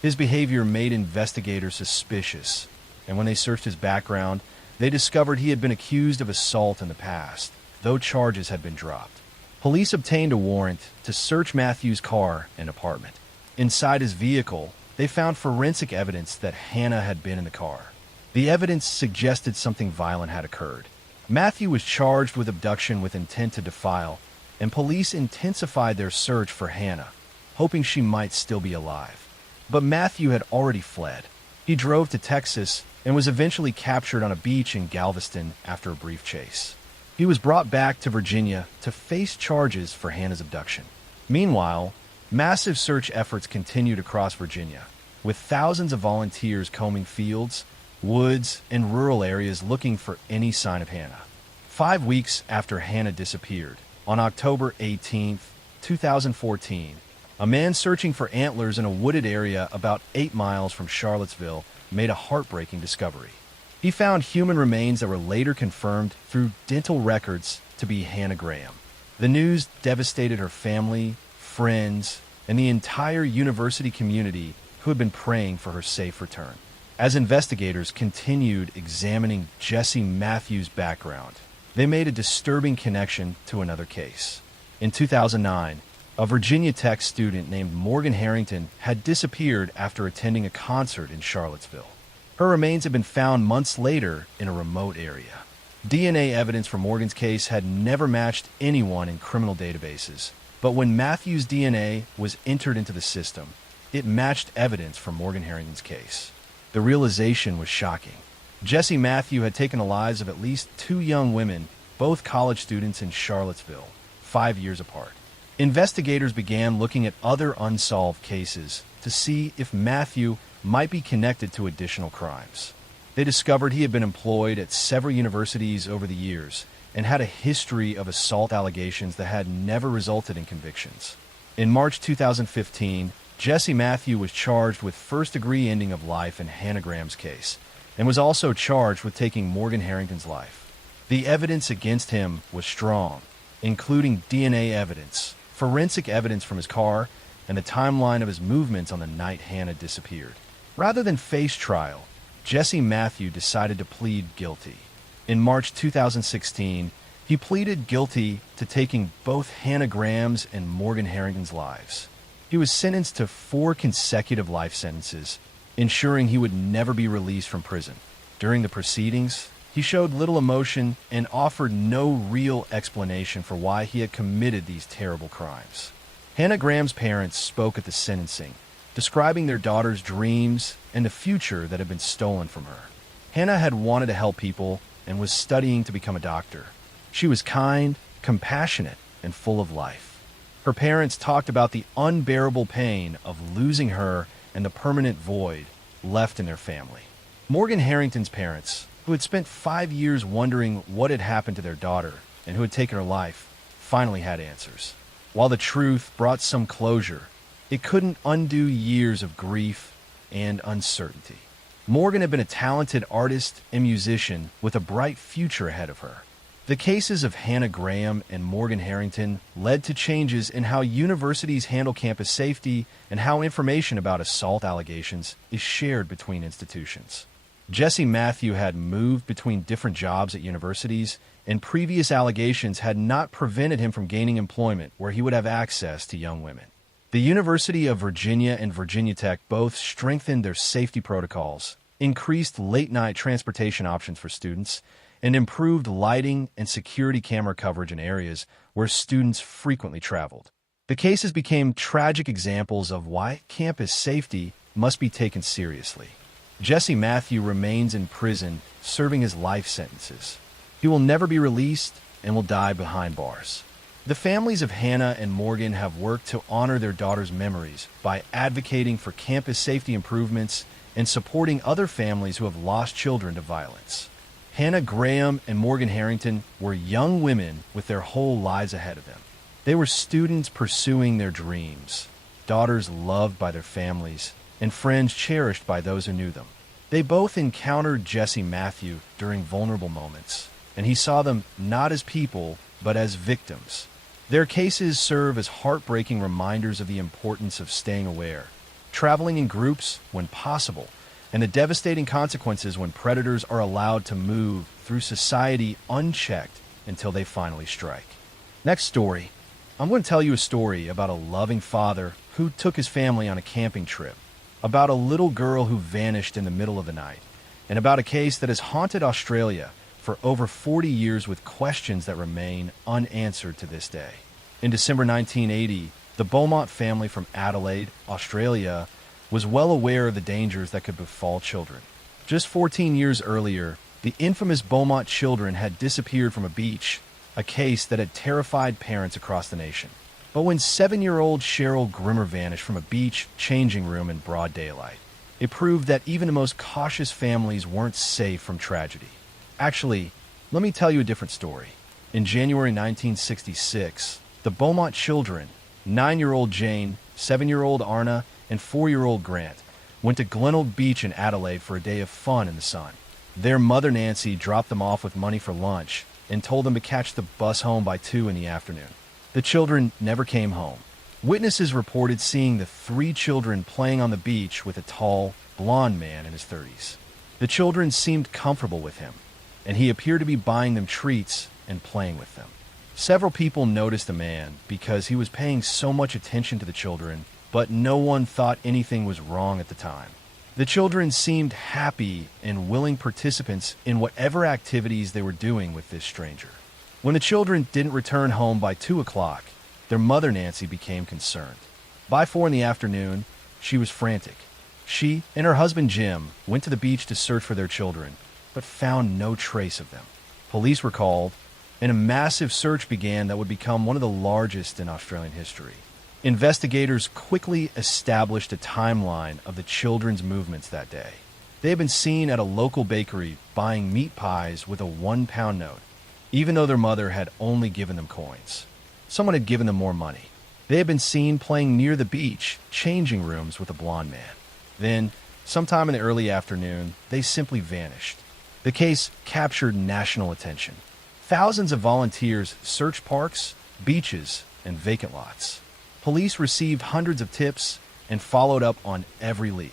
His behavior made investigators suspicious, and when they searched his background, they discovered he had been accused of assault in the past, though charges had been dropped. Police obtained a warrant to search Matthew's car and apartment. Inside his vehicle, they found forensic evidence that Hannah had been in the car. The evidence suggested something violent had occurred. Matthew was charged with abduction with intent to defile, and police intensified their search for Hannah, hoping she might still be alive. But Matthew had already fled. He drove to Texas and was eventually captured on a beach in Galveston after a brief chase. He was brought back to Virginia to face charges for Hannah's abduction. Meanwhile, Massive search efforts continued across Virginia, with thousands of volunteers combing fields, woods, and rural areas looking for any sign of Hannah. 5 weeks after Hannah disappeared, on October 18, 2014, a man searching for antlers in a wooded area about 8 miles from Charlottesville made a heartbreaking discovery. He found human remains that were later confirmed through dental records to be Hannah Graham. The news devastated her family, friends, and the entire university community who had been praying for her safe return. As investigators continued examining Jesse Matthews' background, they made a disturbing connection to another case. In 2009, a Virginia Tech student named Morgan Harrington had disappeared after attending a concert in Charlottesville. Her remains had been found months later in a remote area. DNA evidence for Morgan's case had never matched anyone in criminal databases, but when Matthews' DNA was entered into the system, it matched evidence from Morgan Harrington's case. The realization was shocking. Jesse Matthews had taken the lives of at least 2 young women, both college students in Charlottesville, 5 years apart. Investigators began looking at other unsolved cases to see if Matthew might be connected to additional crimes. They discovered he had been employed at several universities over the years and had a history of assault allegations that had never resulted in convictions. In March 2015, Jesse Matthews was charged with first-degree ending of life in Hannah Graham's case and was also charged with taking Morgan Harrington's life. The evidence against him was strong, including DNA evidence, forensic evidence from his car, and the timeline of his movements on the night Hannah disappeared. Rather than face trial, Jesse Matthews decided to plead guilty. In March 2016, he pleaded guilty to taking both Hannah Graham's and Morgan Harrington's lives. He was sentenced to 4 consecutive life sentences, ensuring he would never be released from prison. During the proceedings, he showed little emotion and offered no real explanation for why he had committed these terrible crimes. Hannah Graham's parents spoke at the sentencing, describing their daughter's dreams and the future that had been stolen from her. Hannah had wanted to help people and was studying to become a doctor. She was kind, compassionate, and full of life. Her parents talked about the unbearable pain of losing her and the permanent void left in their family. Morgan Harrington's parents, who had spent 5 years wondering what had happened to their daughter and who had taken her life, finally had answers. While the truth brought some closure, it couldn't undo years of grief and uncertainty. Morgan had been a talented artist and musician with a bright future ahead of her. The cases of Hannah Graham and Morgan Harrington led to changes in how universities handle campus safety and how information about assault allegations is shared between institutions. Jesse Matthews had moved between different jobs at universities, and previous allegations had not prevented him from gaining employment where he would have access to young women. The University of Virginia and Virginia Tech both strengthened their safety protocols, increased late-night transportation options for students, and improved lighting and security camera coverage in areas where students frequently traveled. The cases became tragic examples of why campus safety must be taken seriously. Jesse Matthews remains in prison, serving his life sentences. He will never be released and will die behind bars. The families of Hannah and Morgan have worked to honor their daughter's memories by advocating for campus safety improvements and supporting other families who have lost children to violence. Hannah Graham and Morgan Harrington were young women with their whole lives ahead of them. They were students pursuing their dreams, daughters loved by their families, and friends cherished by those who knew them. They both encountered Jesse Matthews during vulnerable moments, and he saw them not as people, but as victims. Their cases serve as heartbreaking reminders of the importance of staying aware, traveling in groups when possible, and the devastating consequences when predators are allowed to move through society unchecked until they finally strike. Next story. I'm going to tell you a story about a loving father who took his family on a camping trip, about a little girl who vanished in the middle of the night, and about a case that has haunted Australia for over 40 years with questions that remain unanswered to this day. In December 1980, the Beaumont family from Adelaide, Australia, was well aware of the dangers that could befall children. Just 14 years earlier, the infamous Beaumont children had disappeared from a beach, a case that had terrified parents across the nation. But when 7-year-old Cheryl Grimmer vanished from a beach changing room in broad daylight, it proved that even the most cautious families weren't safe from tragedy. Actually, let me tell you a different story. In January 1966, the Beaumont children, 9-year-old Jane, 7-year-old Arna, and 4-year-old Grant, went to Glenelg Beach in Adelaide for a day of fun in the sun. Their mother Nancy dropped them off with money for lunch and told them to catch the bus home by 2 in the afternoon. The children never came home. Witnesses reported seeing the 3 children playing on the beach with a tall, blond man in his 30s. The children seemed comfortable with him, and he appeared to be buying them treats and playing with them. Several people noticed the man because he was paying so much attention to the children, but no one thought anything was wrong at the time. The children seemed happy and willing participants in whatever activities they were doing with this stranger. When the children didn't return home by 2 o'clock, their mother Nancy became concerned. By 4 in the afternoon, she was frantic. She and her husband Jim went to the beach to search for their children, but found no trace of them. Police were called, and a massive search began that would become one of the largest in Australian history. Investigators quickly established a timeline of the children's movements that day. They had been seen at a local bakery buying meat pies with a £1 note, even though their mother had only given them coins. Someone had given them more money. They had been seen playing near the beach, changing rooms with a blonde man. Then, sometime in the early afternoon, they simply vanished. The case captured national attention. Thousands of volunteers searched parks, beaches, and vacant lots. Police received hundreds of tips and followed up on every lead.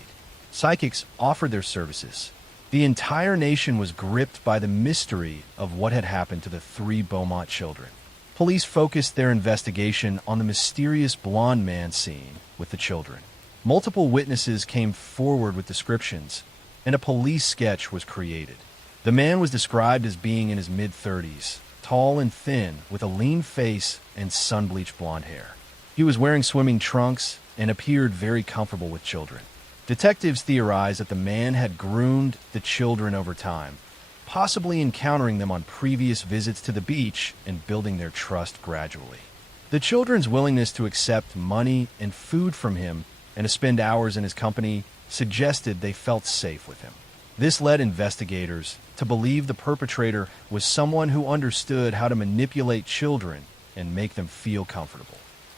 Psychics offered their services. The entire nation was gripped by the mystery of what had happened to the 3 Beaumont children. Police focused their investigation on the mysterious blonde man seen with the children. Multiple witnesses came forward with descriptions, and a police sketch was created. The man was described as being in his mid-30s, tall and thin, with a lean face and sun-bleached blonde hair. He was wearing swimming trunks and appeared very comfortable with children. Detectives theorized that the man had groomed the children over time, possibly encountering them on previous visits to the beach and building their trust gradually. The children's willingness to accept money and food from him and to spend hours in his company suggested they felt safe with him. This led investigators to believe the perpetrator was someone who understood how to manipulate children and make them feel comfortable.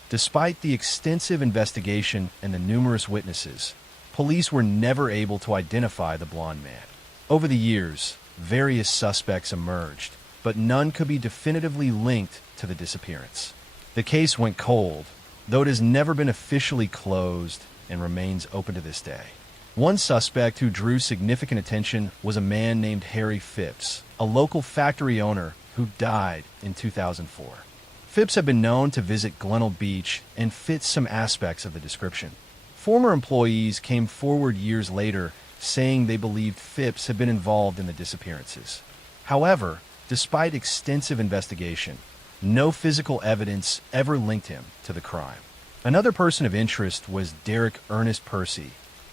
Despite the extensive investigation and the numerous witnesses, police were never able to identify the blonde man. Over the years, various suspects emerged, but none could be definitively linked to the disappearance. The case went cold, though it has never been officially closed and remains open to this day. One suspect who drew significant attention was a man named Harry Phipps, a local factory owner who died in 2004. Phipps had been known to visit Glenelg Beach and fit some aspects of the description. Former employees came forward years later saying they believed Phipps had been involved in the disappearances. However, despite extensive investigation, no physical evidence ever linked him to the crime. Another person of interest was Derek Ernest Percy,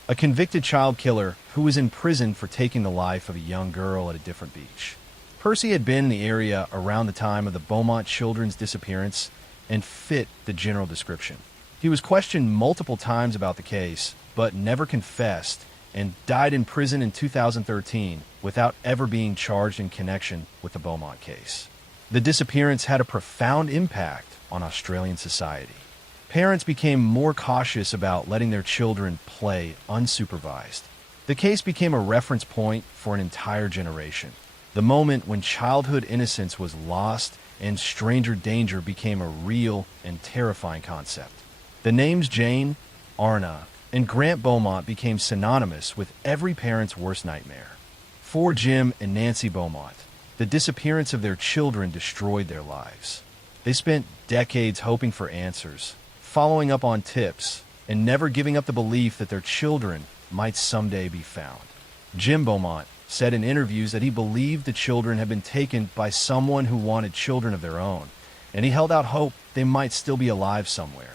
a convicted child killer who was in prison for taking the life of a young girl at a different beach. Percy had been in the area around the time of the Beaumont children's disappearance and fit the general description. He was questioned multiple times about the case, but never confessed, and died in prison in 2013 without ever being charged in connection with the Beaumont case. The disappearance had a profound impact on Australian society. Parents became more cautious about letting their children play unsupervised. The case became a reference point for an entire generation. The moment when childhood innocence was lost and stranger danger became a real and terrifying concept. The names Jane, Arna, and Grant Beaumont became synonymous with every parent's worst nightmare. For Jim and Nancy Beaumont, the disappearance of their children destroyed their lives. They spent decades hoping for answers, following up on tips, and never giving up the belief that their children might someday be found. Jim Beaumont said in interviews that he believed the children had been taken by someone who wanted children of their own, and he held out hope they might still be alive somewhere,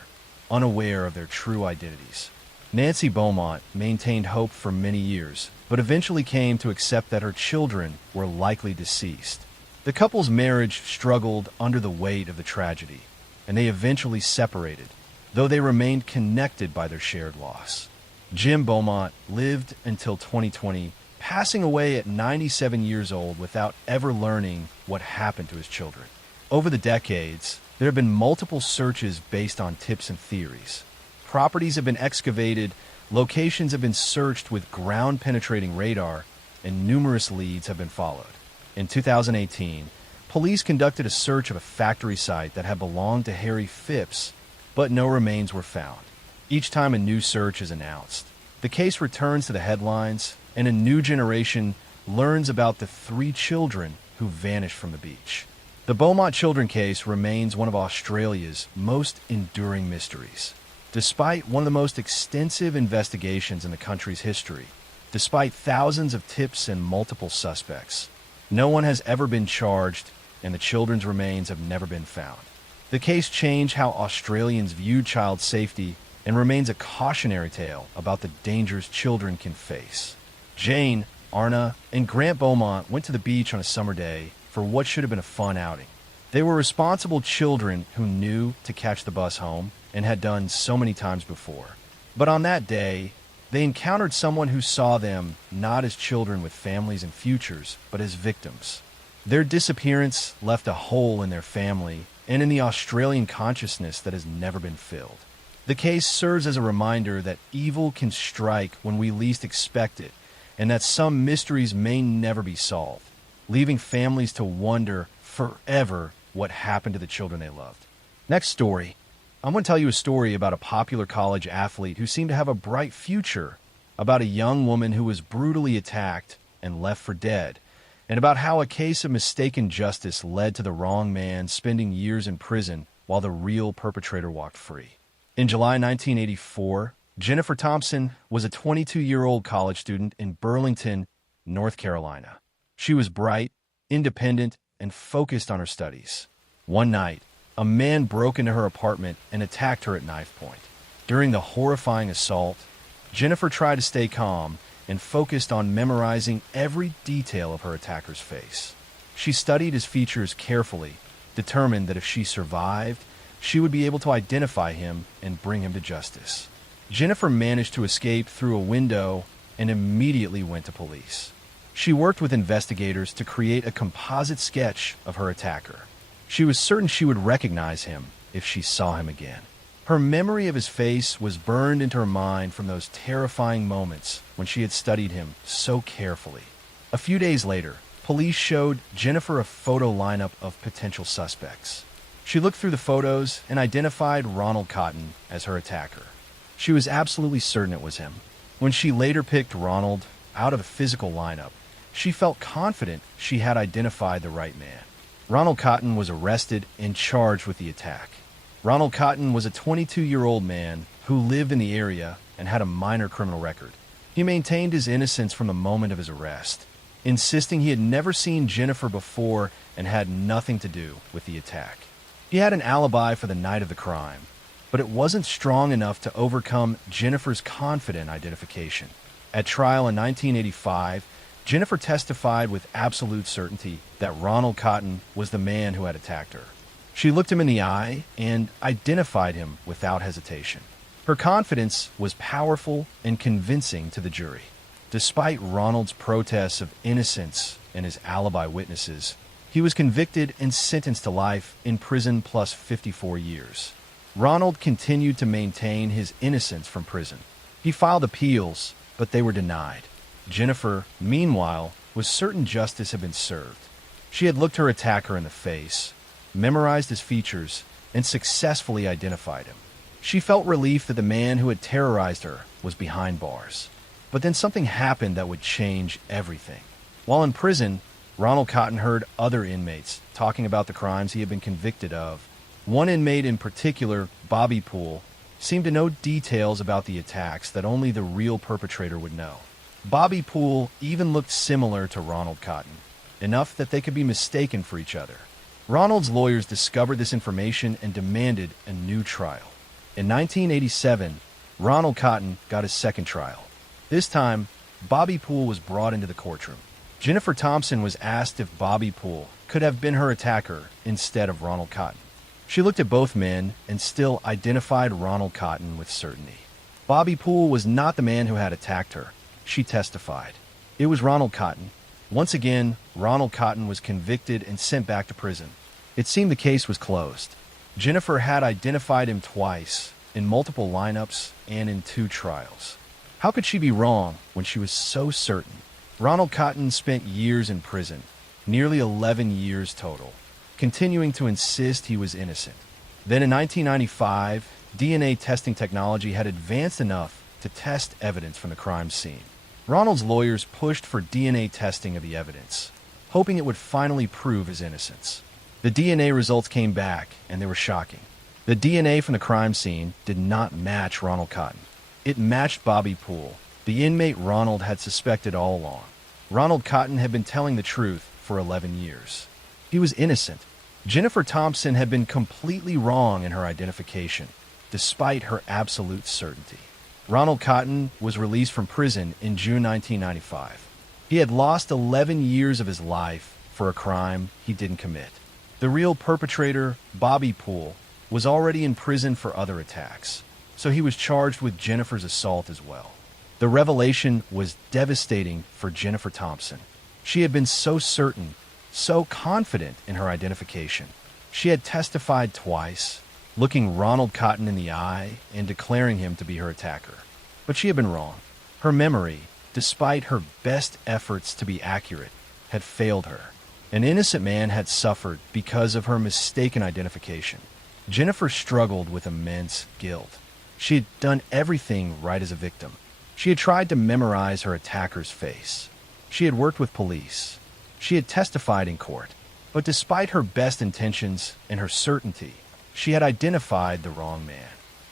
unaware of their true identities. Nancy Beaumont maintained hope for many years, but eventually came to accept that her children were likely deceased. The couple's marriage struggled under the weight of the tragedy. and they eventually separated, though they remained connected by their shared loss. Jim Beaumont lived until 2020, passing away at 97 years old without ever learning what happened to his children. Over the decades, there have been multiple searches based on tips and theories. Properties have been excavated, locations have been searched with ground-penetrating radar, and numerous leads have been followed. In 2018, police conducted a search of a factory site that had belonged to Harry Phipps, but no remains were found. Each time a new search is announced, the case returns to the headlines, and a new generation learns about the 3 children who vanished from the beach. The Beaumont children case remains one of Australia's most enduring mysteries. Despite one of the most extensive investigations in the country's history, despite thousands of tips and multiple suspects, no one has ever been charged, and the children's remains have never been found. The case changed how Australians viewed child safety and remains a cautionary tale about the dangers children can face. Jane, Arna, and Grant Beaumont went to the beach on a summer day for what should have been a fun outing. They were responsible children who knew to catch the bus home and had done so many times before. But on that day, they encountered someone who saw them not as children with families and futures, but as victims. Their disappearance left a hole in their family and in the Australian consciousness that has never been filled. The case serves as a reminder that evil can strike when we least expect it, and that some mysteries may never be solved, leaving families to wonder forever what happened to the children they loved. Next story. I'm going to tell you a story about a popular college athlete who seemed to have a bright future, about a young woman who was brutally attacked and left for dead, and about how a case of mistaken justice led to the wrong man spending years in prison while the real perpetrator walked free. In July 1984, Jennifer Thompson was a 22-year-old college student in Burlington, North Carolina. She was bright, independent, and focused on her studies. One night, a man broke into her apartment and attacked her at knife point. During the horrifying assault, Jennifer tried to stay calm and focused on memorizing every detail of her attacker's face. She studied his features carefully, determined that if she survived, she would be able to identify him and bring him to justice. Jennifer managed to escape through a window and immediately went to police. She worked with investigators to create a composite sketch of her attacker. She was certain she would recognize him if she saw him again. Her memory of his face was burned into her mind from those terrifying moments when she had studied him so carefully. A few days later, police showed Jennifer a photo lineup of potential suspects. She looked through the photos and identified Ronald Cotton as her attacker. She was absolutely certain it was him. When she later picked Ronald out of a physical lineup, she felt confident she had identified the right man. Ronald Cotton was arrested and charged with the attack. Ronald Cotton was a 22-year-old man who lived in the area and had a minor criminal record. He maintained his innocence from the moment of his arrest, insisting he had never seen Jennifer before and had nothing to do with the attack. He had an alibi for the night of the crime, but it wasn't strong enough to overcome Jennifer's confident identification. At trial in 1985, Jennifer testified with absolute certainty that Ronald Cotton was the man who had attacked her. She looked him in the eye and identified him without hesitation. Her confidence was powerful and convincing to the jury. Despite Ronald's protests of innocence and his alibi witnesses, he was convicted and sentenced to life in prison plus 54 years. Ronald continued to maintain his innocence from prison. He filed appeals, but they were denied. Jennifer, meanwhile, was certain justice had been served. She had looked her attacker in the face, memorized his features, and successfully identified him. She felt relief that the man who had terrorized her was behind bars. But then something happened that would change everything. While in prison, Ronald Cotton heard other inmates talking about the crimes he had been convicted of. One inmate in particular, Bobby Poole, seemed to know details about the attacks that only the real perpetrator would know. Bobby Poole even looked similar to Ronald Cotton, enough that they could be mistaken for each other. Ronald's lawyers discovered this information and demanded a new trial. In 1987, Ronald Cotton got his second trial. This time, Bobby Poole was brought into the courtroom. Jennifer Thompson was asked if Bobby Poole could have been her attacker instead of Ronald Cotton. She looked at both men and still identified Ronald Cotton with certainty. Bobby Poole was not the man who had attacked her, she testified. It was Ronald Cotton. Once again, Ronald Cotton was convicted and sent back to prison. It seemed the case was closed. Jennifer had identified him twice, in multiple lineups and in 2 trials. How could she be wrong when she was so certain? Ronald Cotton spent years in prison, nearly 11 years total, continuing to insist he was innocent. Then in 1995, DNA testing technology had advanced enough to test evidence from the crime scene. Ronald's lawyers pushed for DNA testing of the evidence, hoping it would finally prove his innocence. The DNA results came back, and they were shocking. The DNA from the crime scene did not match Ronald Cotton. It matched Bobby Poole, the inmate Ronald had suspected all along. Ronald Cotton had been telling the truth for 11 years. He was innocent. Jennifer Thompson had been completely wrong in her identification, despite her absolute certainty. Ronald Cotton was released from prison in June 1995. He had lost 11 years of his life for a crime he didn't commit. The real perpetrator, Bobby Poole, was already in prison for other attacks, so he was charged with Jennifer's assault as well. The revelation was devastating for Jennifer Thompson. She had been so certain, so confident in her identification. She had testified twice, looking Ronald Cotton in the eye and declaring him to be her attacker. But she had been wrong. Her memory, despite her best efforts to be accurate, had failed her. An innocent man had suffered because of her mistaken identification. Jennifer struggled with immense guilt. She had done everything right as a victim. She had tried to memorize her attacker's face. She had worked with police. She had testified in court. But despite her best intentions and her certainty, she had identified the wrong man.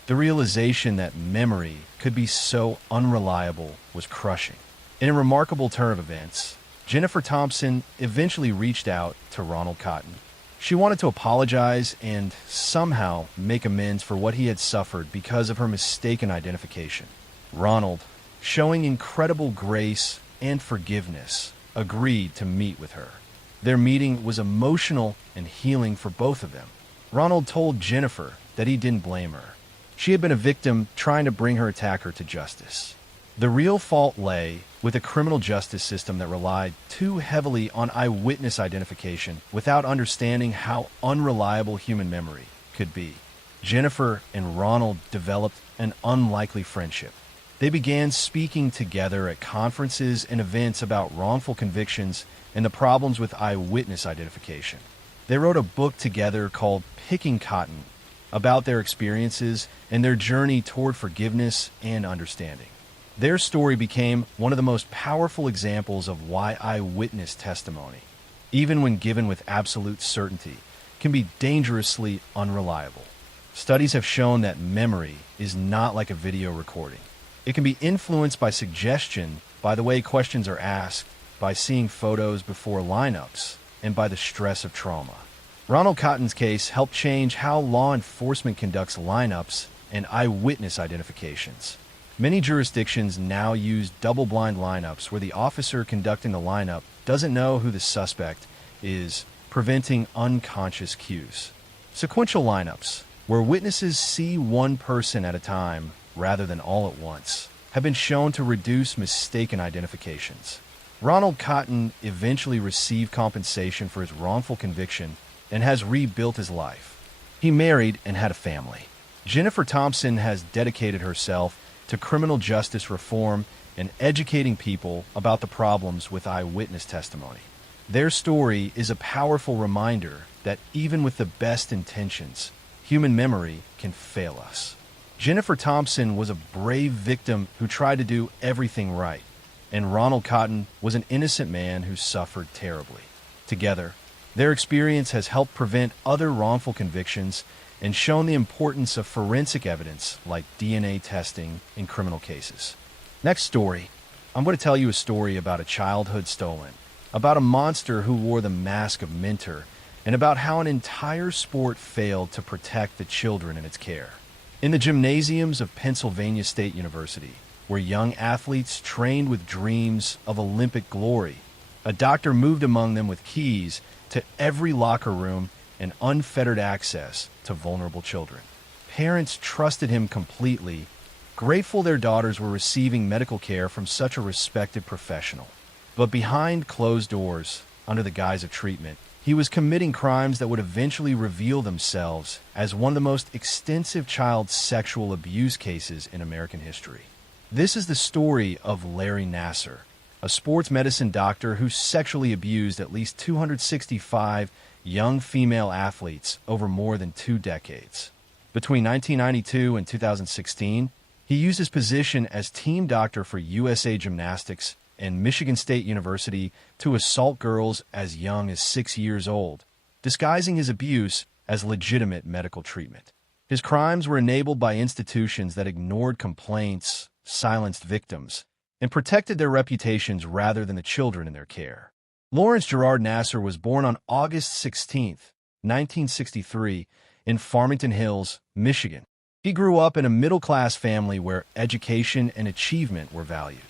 The realization that memory could be so unreliable was crushing. In a remarkable turn of events, Jennifer Thompson eventually reached out to Ronald Cotton. She wanted to apologize and somehow make amends for what he had suffered because of her mistaken identification. Ronald, showing incredible grace and forgiveness, agreed to meet with her. Their meeting was emotional and healing for both of them. Ronald told Jennifer that he didn't blame her. She had been a victim trying to bring her attacker to justice. The real fault lay with a criminal justice system that relied too heavily on eyewitness identification without understanding how unreliable human memory could be. Jennifer and Ronald developed an unlikely friendship. They began speaking together at conferences and events about wrongful convictions and the problems with eyewitness identification. They wrote a book together called Picking Cotton about their experiences and their journey toward forgiveness and understanding. Their story became one of the most powerful examples of why eyewitness testimony, even when given with absolute certainty, can be dangerously unreliable. Studies have shown that memory is not like a video recording. It can be influenced by suggestion, by the way questions are asked, by seeing photos before lineups, and by the stress of trauma. Ronald Cotton's case helped change how law enforcement conducts lineups and eyewitness identifications. Many jurisdictions now use double-blind lineups where the officer conducting the lineup doesn't know who the suspect is, preventing unconscious cues. Sequential lineups, where witnesses see one person at a time rather than all at once, have been shown to reduce mistaken identifications. Ronald Cotton eventually received compensation for his wrongful conviction and has rebuilt his life. He married and had a family. Jennifer Thompson has dedicated herself to criminal justice reform and educating people about the problems with eyewitness testimony. Their story is a powerful reminder that even with the best intentions, human memory can fail us. Jennifer Thompson was a brave victim who tried to do everything right, and Ronald Cotton was an innocent man who suffered terribly. Together, their experience has helped prevent other wrongful convictions and shown the importance of forensic evidence like DNA testing in criminal cases. Next story, I'm going to tell you a story about a childhood stolen, about a monster who wore the mask of Mentor, and about how an entire sport failed to protect the children in its care. In the gymnasiums of Pennsylvania State University, where young athletes trained with dreams of Olympic glory, a doctor moved among them with keys to every locker room and unfettered access to vulnerable children. Parents trusted him completely, grateful their daughters were receiving medical care from such a respected professional. But behind closed doors, under the guise of treatment, he was committing crimes that would eventually reveal themselves as one of the most extensive child sexual abuse cases in American history. This is the story of Larry Nassar, a sports medicine doctor who sexually abused at least 265 young female athletes over more than 2 decades. Between 1992 and 2016, he used his position as team doctor for USA Gymnastics and Michigan State University to assault girls as young as 6 years old, disguising his abuse as legitimate medical treatment. His crimes were enabled by institutions that ignored complaints, silenced victims, and protected their reputations rather than the children in their care. Lawrence Gerard Nassar was born on August 16, 1963, in Farmington Hills, Michigan. He grew up in a middle-class family where education and achievement were valued.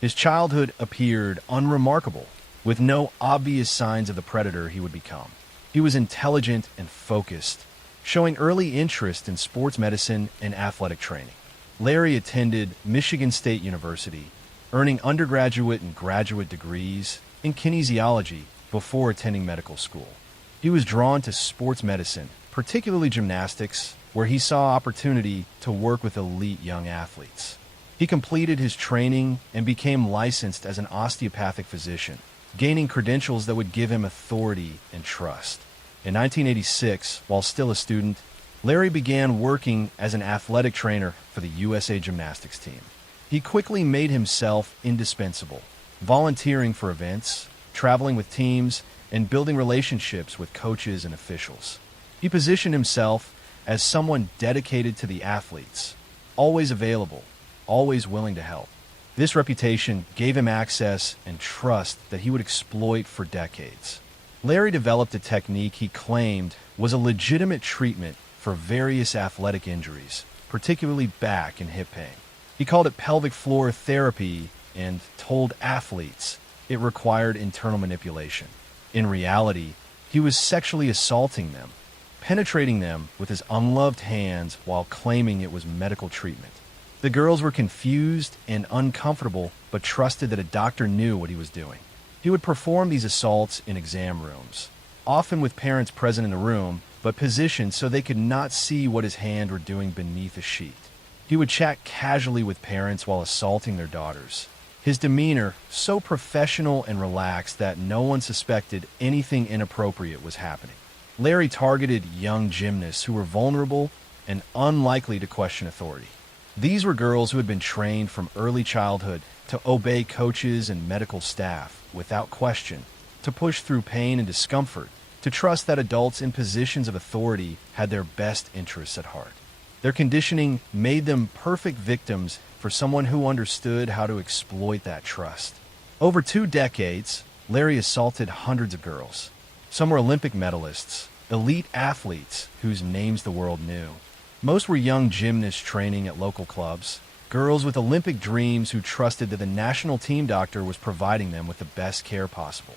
His childhood appeared unremarkable, with no obvious signs of the predator he would become. He was intelligent and focused, showing early interest in sports medicine and athletic training. Larry attended Michigan State University, earning undergraduate and graduate degrees in kinesiology before attending medical school. He was drawn to sports medicine, particularly gymnastics, where he saw opportunity to work with elite young athletes. He completed his training and became licensed as an osteopathic physician, gaining credentials that would give him authority and trust. In 1986, while still a student, Larry began working as an athletic trainer for the USA Gymnastics team. He quickly made himself indispensable, volunteering for events, traveling with teams, and building relationships with coaches and officials. He positioned himself as someone dedicated to the athletes, always available, always willing to help. This reputation gave him access and trust that he would exploit for decades. Larry developed a technique he claimed was a legitimate treatment for various athletic injuries, particularly back and hip pain. He called it pelvic floor therapy and told athletes it required internal manipulation. In reality, he was sexually assaulting them, penetrating them with his unloved hands while claiming it was medical treatment. The girls were confused and uncomfortable, but trusted that a doctor knew what he was doing. He would perform these assaults in exam rooms, often with parents present in the room, but positioned so they could not see what his hands were doing beneath a sheet. He would chat casually with parents while assaulting their daughters. His demeanor so professional and relaxed that no one suspected anything inappropriate was happening. Larry targeted young gymnasts who were vulnerable and unlikely to question authority. These were girls who had been trained from early childhood to obey coaches and medical staff without question, to push through pain and discomfort, to trust that adults in positions of authority had their best interests at heart. Their conditioning made them perfect victims for someone who understood how to exploit that trust. Over 2 decades, Larry assaulted hundreds of girls. Some were Olympic medalists, elite athletes whose names the world knew. Most were young gymnasts training at local clubs, girls with Olympic dreams who trusted that the national team doctor was providing them with the best care possible.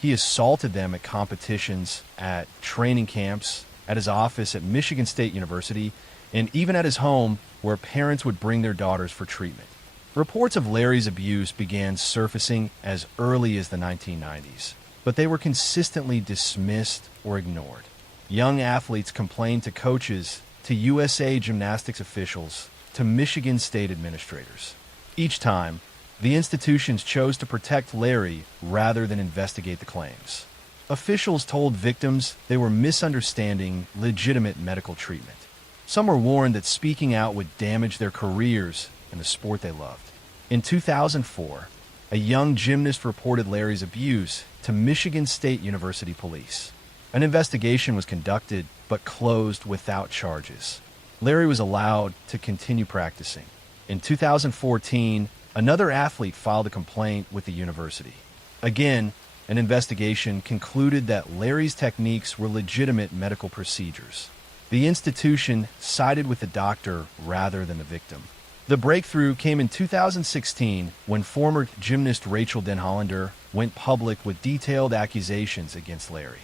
He assaulted them at competitions, at training camps, at his office at Michigan State University, and even at his home where parents would bring their daughters for treatment. Reports of Larry's abuse began surfacing as early as the 1990s, but they were consistently dismissed or ignored. Young athletes complained to coaches, to USA Gymnastics officials, to Michigan State administrators. Each time, the institutions chose to protect Larry rather than investigate the claims. Officials told victims they were misunderstanding legitimate medical treatment. Some were warned that speaking out would damage their careers in the sport they loved. In 2004, a young gymnast reported Larry's abuse to Michigan State University police. An investigation was conducted but closed without charges. Larry was allowed to continue practicing. In 2014, another athlete filed a complaint with the university. Again, an investigation concluded that Larry's techniques were legitimate medical procedures. The institution sided with the doctor rather than the victim. The breakthrough came in 2016 when former gymnast Rachel Den Hollander went public with detailed accusations against Larry.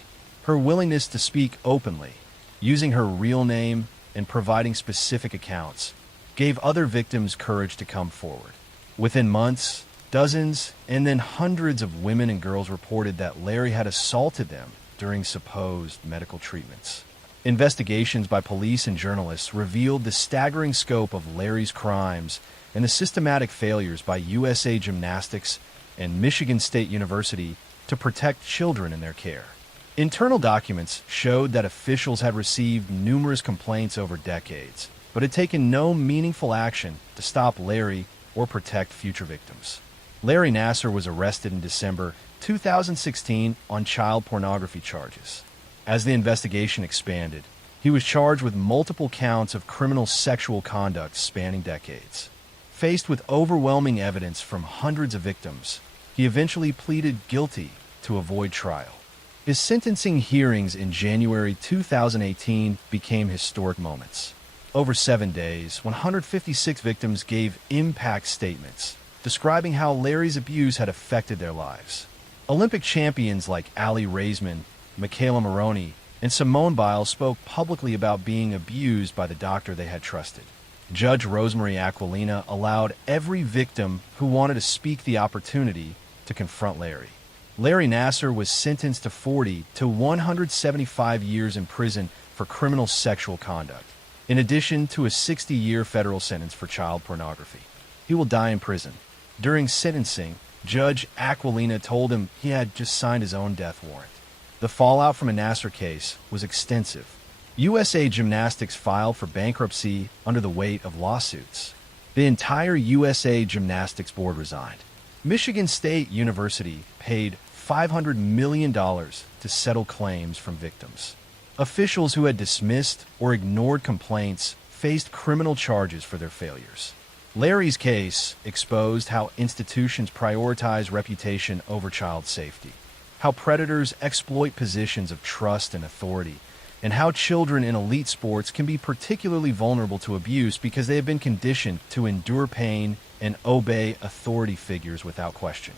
Her willingness to speak openly, using her real name and providing specific accounts, gave other victims courage to come forward. Within months, dozens and then hundreds of women and girls reported that Larry had assaulted them during supposed medical treatments. Investigations by police and journalists revealed the staggering scope of Larry's crimes and the systematic failures by USA Gymnastics and Michigan State University to protect children in their care. Internal documents showed that officials had received numerous complaints over decades, but had taken no meaningful action to stop Larry or protect future victims. Larry Nassar was arrested in December 2016 on child pornography charges. As the investigation expanded, he was charged with multiple counts of criminal sexual conduct spanning decades. Faced with overwhelming evidence from hundreds of victims, he eventually pleaded guilty to avoid trial. His sentencing hearings in January 2018 became historic moments. Over 7 days, 156 victims gave impact statements describing how Larry's abuse had affected their lives. Olympic champions like Ali Raisman, Michaela Maroney, and Simone Biles spoke publicly about being abused by the doctor they had trusted. Judge Rosemary Aquilina allowed every victim who wanted to speak the opportunity to confront Larry. Larry Nassar was sentenced to 40 to 175 years in prison for criminal sexual conduct, in addition to a 60-year federal sentence for child pornography. He will die in prison. During sentencing, Judge Aquilina told him he had just signed his own death warrant. The fallout from a Nassar case was extensive. USA Gymnastics filed for bankruptcy under the weight of lawsuits. The entire USA Gymnastics board resigned. Michigan State University paid $500 million to settle claims from victims. Officials who had dismissed or ignored complaints faced criminal charges for their failures. Larry's case exposed how institutions prioritize reputation over child safety, how predators exploit positions of trust and authority, and how children in elite sports can be particularly vulnerable to abuse because they have been conditioned to endure pain and obey authority figures without question.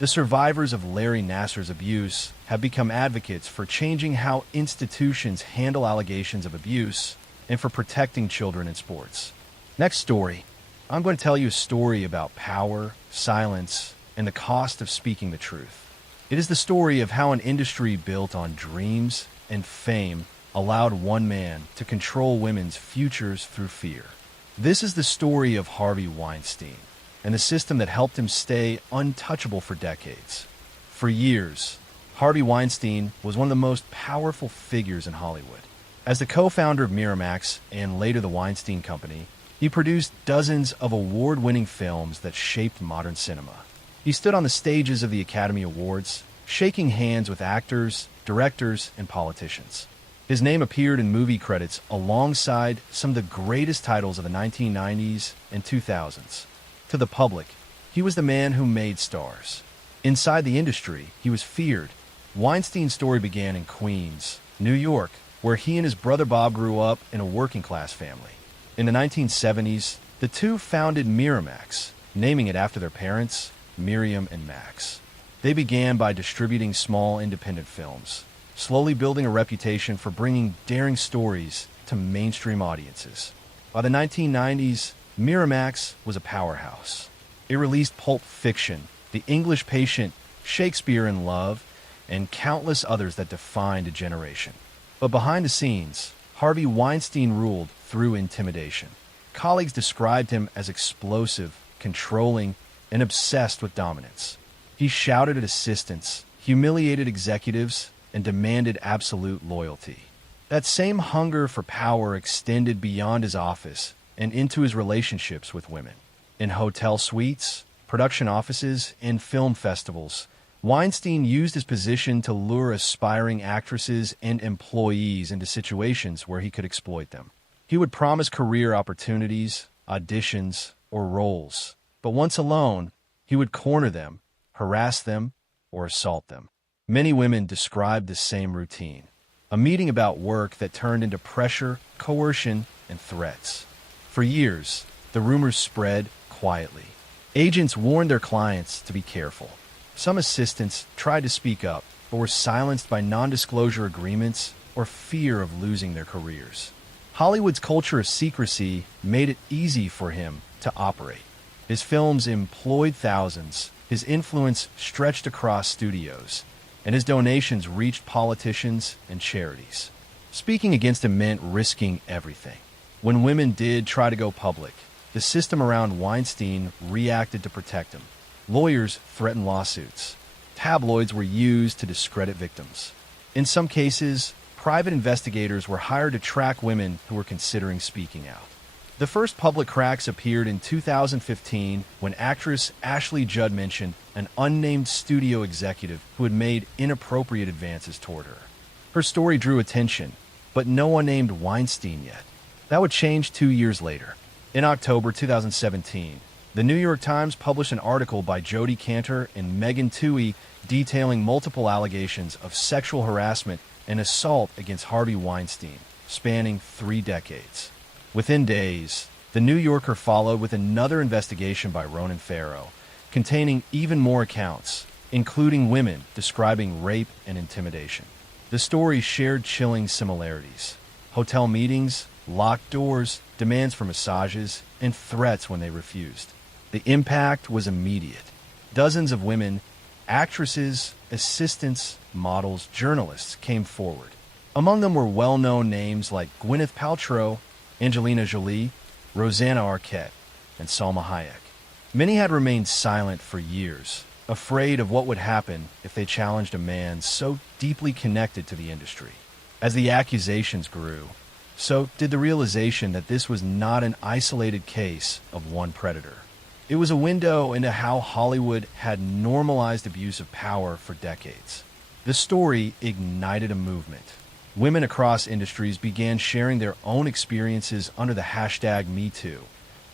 The survivors of Larry Nassar's abuse have become advocates for changing how institutions handle allegations of abuse and for protecting children in sports. Next story. I'm going to tell you a story about power, silence, and the cost of speaking the truth. It is the story of how an industry built on dreams and fame allowed one man to control women's futures through fear. This is the story of Harvey Weinstein and the system that helped him stay untouchable for decades. For years, Harvey Weinstein was one of the most powerful figures in Hollywood. As the co-founder of Miramax and later the Weinstein Company, he produced dozens of award-winning films that shaped modern cinema. He stood on the stages of the Academy Awards, shaking hands with actors, directors, and politicians. His name appeared in movie credits alongside some of the greatest titles of the 1990s and 2000s. To the public, he was the man who made stars. Inside the industry, he was feared. Weinstein's story began in Queens, New York, where he and his brother Bob grew up in a working-class family. In the 1970s, the two founded Miramax, naming it after their parents, Miriam and Max. They began by distributing small independent films, slowly building a reputation for bringing daring stories to mainstream audiences. By the 1990s, Miramax was a powerhouse. It released Pulp Fiction, The English Patient, Shakespeare in Love, and countless others that defined a generation. But behind the scenes, Harvey Weinstein ruled through intimidation. Colleagues described him as explosive, controlling, and obsessed with dominance. He shouted at assistants, humiliated executives, and demanded absolute loyalty. That same hunger for power extended beyond his office and into his relationships with women. In hotel suites, production offices, and film festivals, Weinstein used his position to lure aspiring actresses and employees into situations where he could exploit them. He would promise career opportunities, auditions, or roles, but once alone, he would corner them, harass them, or assault them. Many women described the same routine, a meeting about work that turned into pressure, coercion, and threats. For years, the rumors spread quietly. Agents warned their clients to be careful. Some assistants tried to speak up, but were silenced by non-disclosure agreements or fear of losing their careers. Hollywood's culture of secrecy made it easy for him to operate. His films employed thousands, his influence stretched across studios, and his donations reached politicians and charities. Speaking against him meant risking everything. When women did try to go public, the system around Weinstein reacted to protect him. Lawyers threatened lawsuits. Tabloids were used to discredit victims. In some cases, private investigators were hired to track women who were considering speaking out. The first public cracks appeared in 2015 when actress Ashley Judd mentioned an unnamed studio executive who had made inappropriate advances toward her. Her story drew attention, but no one named Weinstein yet. That would change 2 years later. In October 2017, the New York Times published an article by Jodi Kantor and Megan Twohey detailing multiple allegations of sexual harassment and assault against Harvey Weinstein, spanning 3 decades. Within days, The New Yorker followed with another investigation by Ronan Farrow, containing even more accounts, including women describing rape and intimidation. The stories shared chilling similarities: hotel meetings, locked doors, demands for massages, and threats when they refused. The impact was immediate. Dozens of women, actresses, assistants, models, journalists came forward. Among them were well-known names like Gwyneth Paltrow, Angelina Jolie, Rosanna Arquette, and Salma Hayek. Many had remained silent for years, afraid of what would happen if they challenged a man so deeply connected to the industry. As the accusations grew, so did the realization that this was not an isolated case of one predator. It was a window into how Hollywood had normalized abuse of power for decades. The story ignited a movement. Women across industries began sharing their own experiences under the hashtag #MeToo,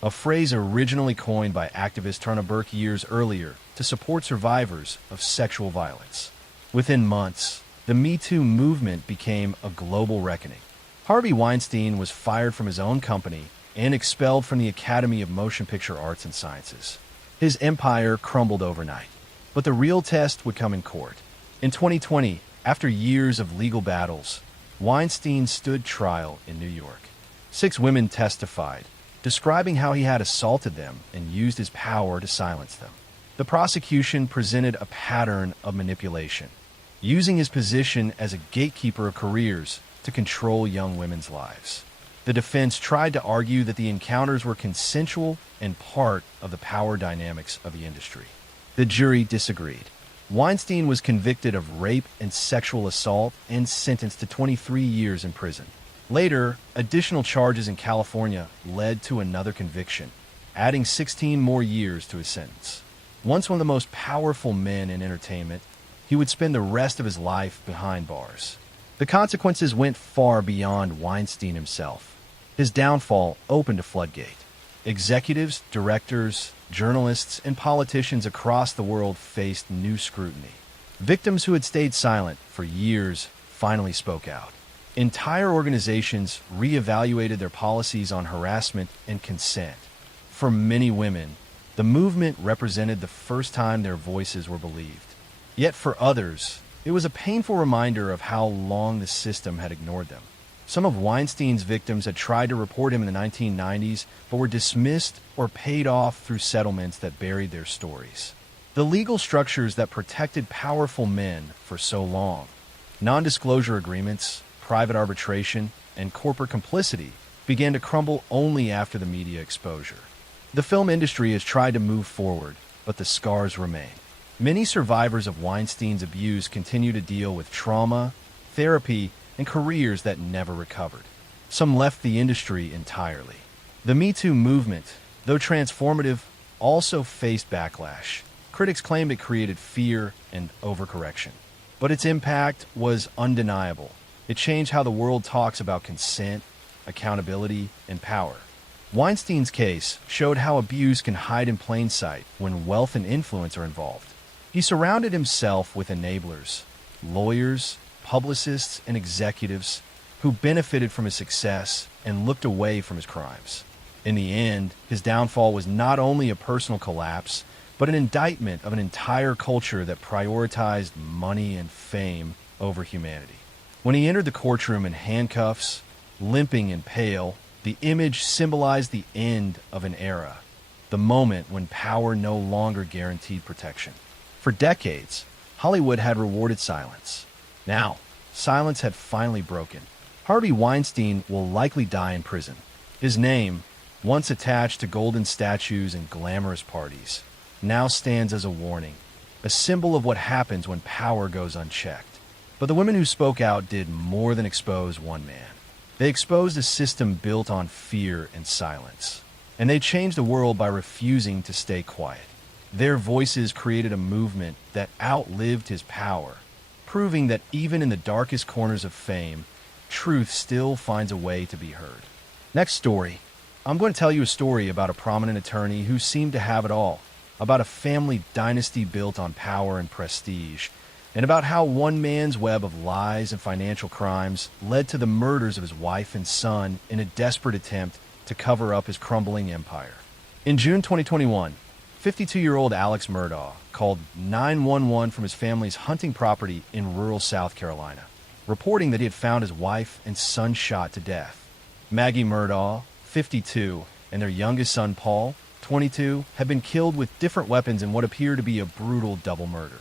a phrase originally coined by activist Turner Burke years earlier to support survivors of sexual violence. Within months, the #MeToo movement became a global reckoning. Harvey Weinstein was fired from his own company and expelled from the Academy of Motion Picture Arts and Sciences. His empire crumbled overnight. But the real test would come in court. In 2020, after years of legal battles, Weinstein stood trial in New York. 6 women testified, describing how he had assaulted them and used his power to silence them. The prosecution presented a pattern of manipulation, using his position as a gatekeeper of careers to control young women's lives. The defense tried to argue that the encounters were consensual and part of the power dynamics of the industry. The jury disagreed. Weinstein was convicted of rape and sexual assault and sentenced to 23 years in prison. Later, additional charges in California led to another conviction, adding 16 more years to his sentence. Once one of the most powerful men in entertainment, he would spend the rest of his life behind bars. The consequences went far beyond Weinstein himself. His downfall opened a floodgate. Executives, directors, journalists, and politicians across the world faced new scrutiny. Victims who had stayed silent for years finally spoke out. Entire organizations reevaluated their policies on harassment and consent. For many women, the movement represented the first time their voices were believed. Yet for others, it was a painful reminder of how long the system had ignored them. Some of Weinstein's victims had tried to report him in the 1990s, but were dismissed or paid off through settlements that buried their stories. The legal structures that protected powerful men for so long, non-disclosure agreements, private arbitration, and corporate complicity, began to crumble only after the media exposure. The film industry has tried to move forward, but the scars remain. Many survivors of Weinstein's abuse continue to deal with trauma, therapy, and careers that never recovered. Some left the industry entirely. The #MeToo movement, though transformative, also faced backlash. Critics claimed it created fear and overcorrection. But its impact was undeniable. It changed how the world talks about consent, accountability, and power. Weinstein's case showed how abuse can hide in plain sight when wealth and influence are involved. He surrounded himself with enablers, lawyers, publicists, and executives who benefited from his success and looked away from his crimes. In the end, his downfall was not only a personal collapse, but an indictment of an entire culture that prioritized money and fame over humanity. When he entered the courtroom in handcuffs, limping and pale, the image symbolized the end of an era, the moment when power no longer guaranteed protection. For decades, Hollywood had rewarded silence. Now, silence had finally broken. Harvey Weinstein will likely die in prison. His name, once attached to golden statues and glamorous parties, now stands as a warning, a symbol of what happens when power goes unchecked. But the women who spoke out did more than expose one man. They exposed a system built on fear and silence. And they changed the world by refusing to stay quiet. Their voices created a movement that outlived his power, proving that even in the darkest corners of fame, truth still finds a way to be heard. Next story. I'm going to tell you a story about a prominent attorney who seemed to have it all, about a family dynasty built on power and prestige, and about how one man's web of lies and financial crimes led to the murders of his wife and son in a desperate attempt to cover up his crumbling empire. In June 2021, 52-year-old Alex Murdaugh called 911 from his family's hunting property in rural South Carolina, reporting that he had found his wife and son shot to death. Maggie Murdaugh, 52, and their youngest son Paul, 22, had been killed with different weapons in what appeared to be a brutal double murder.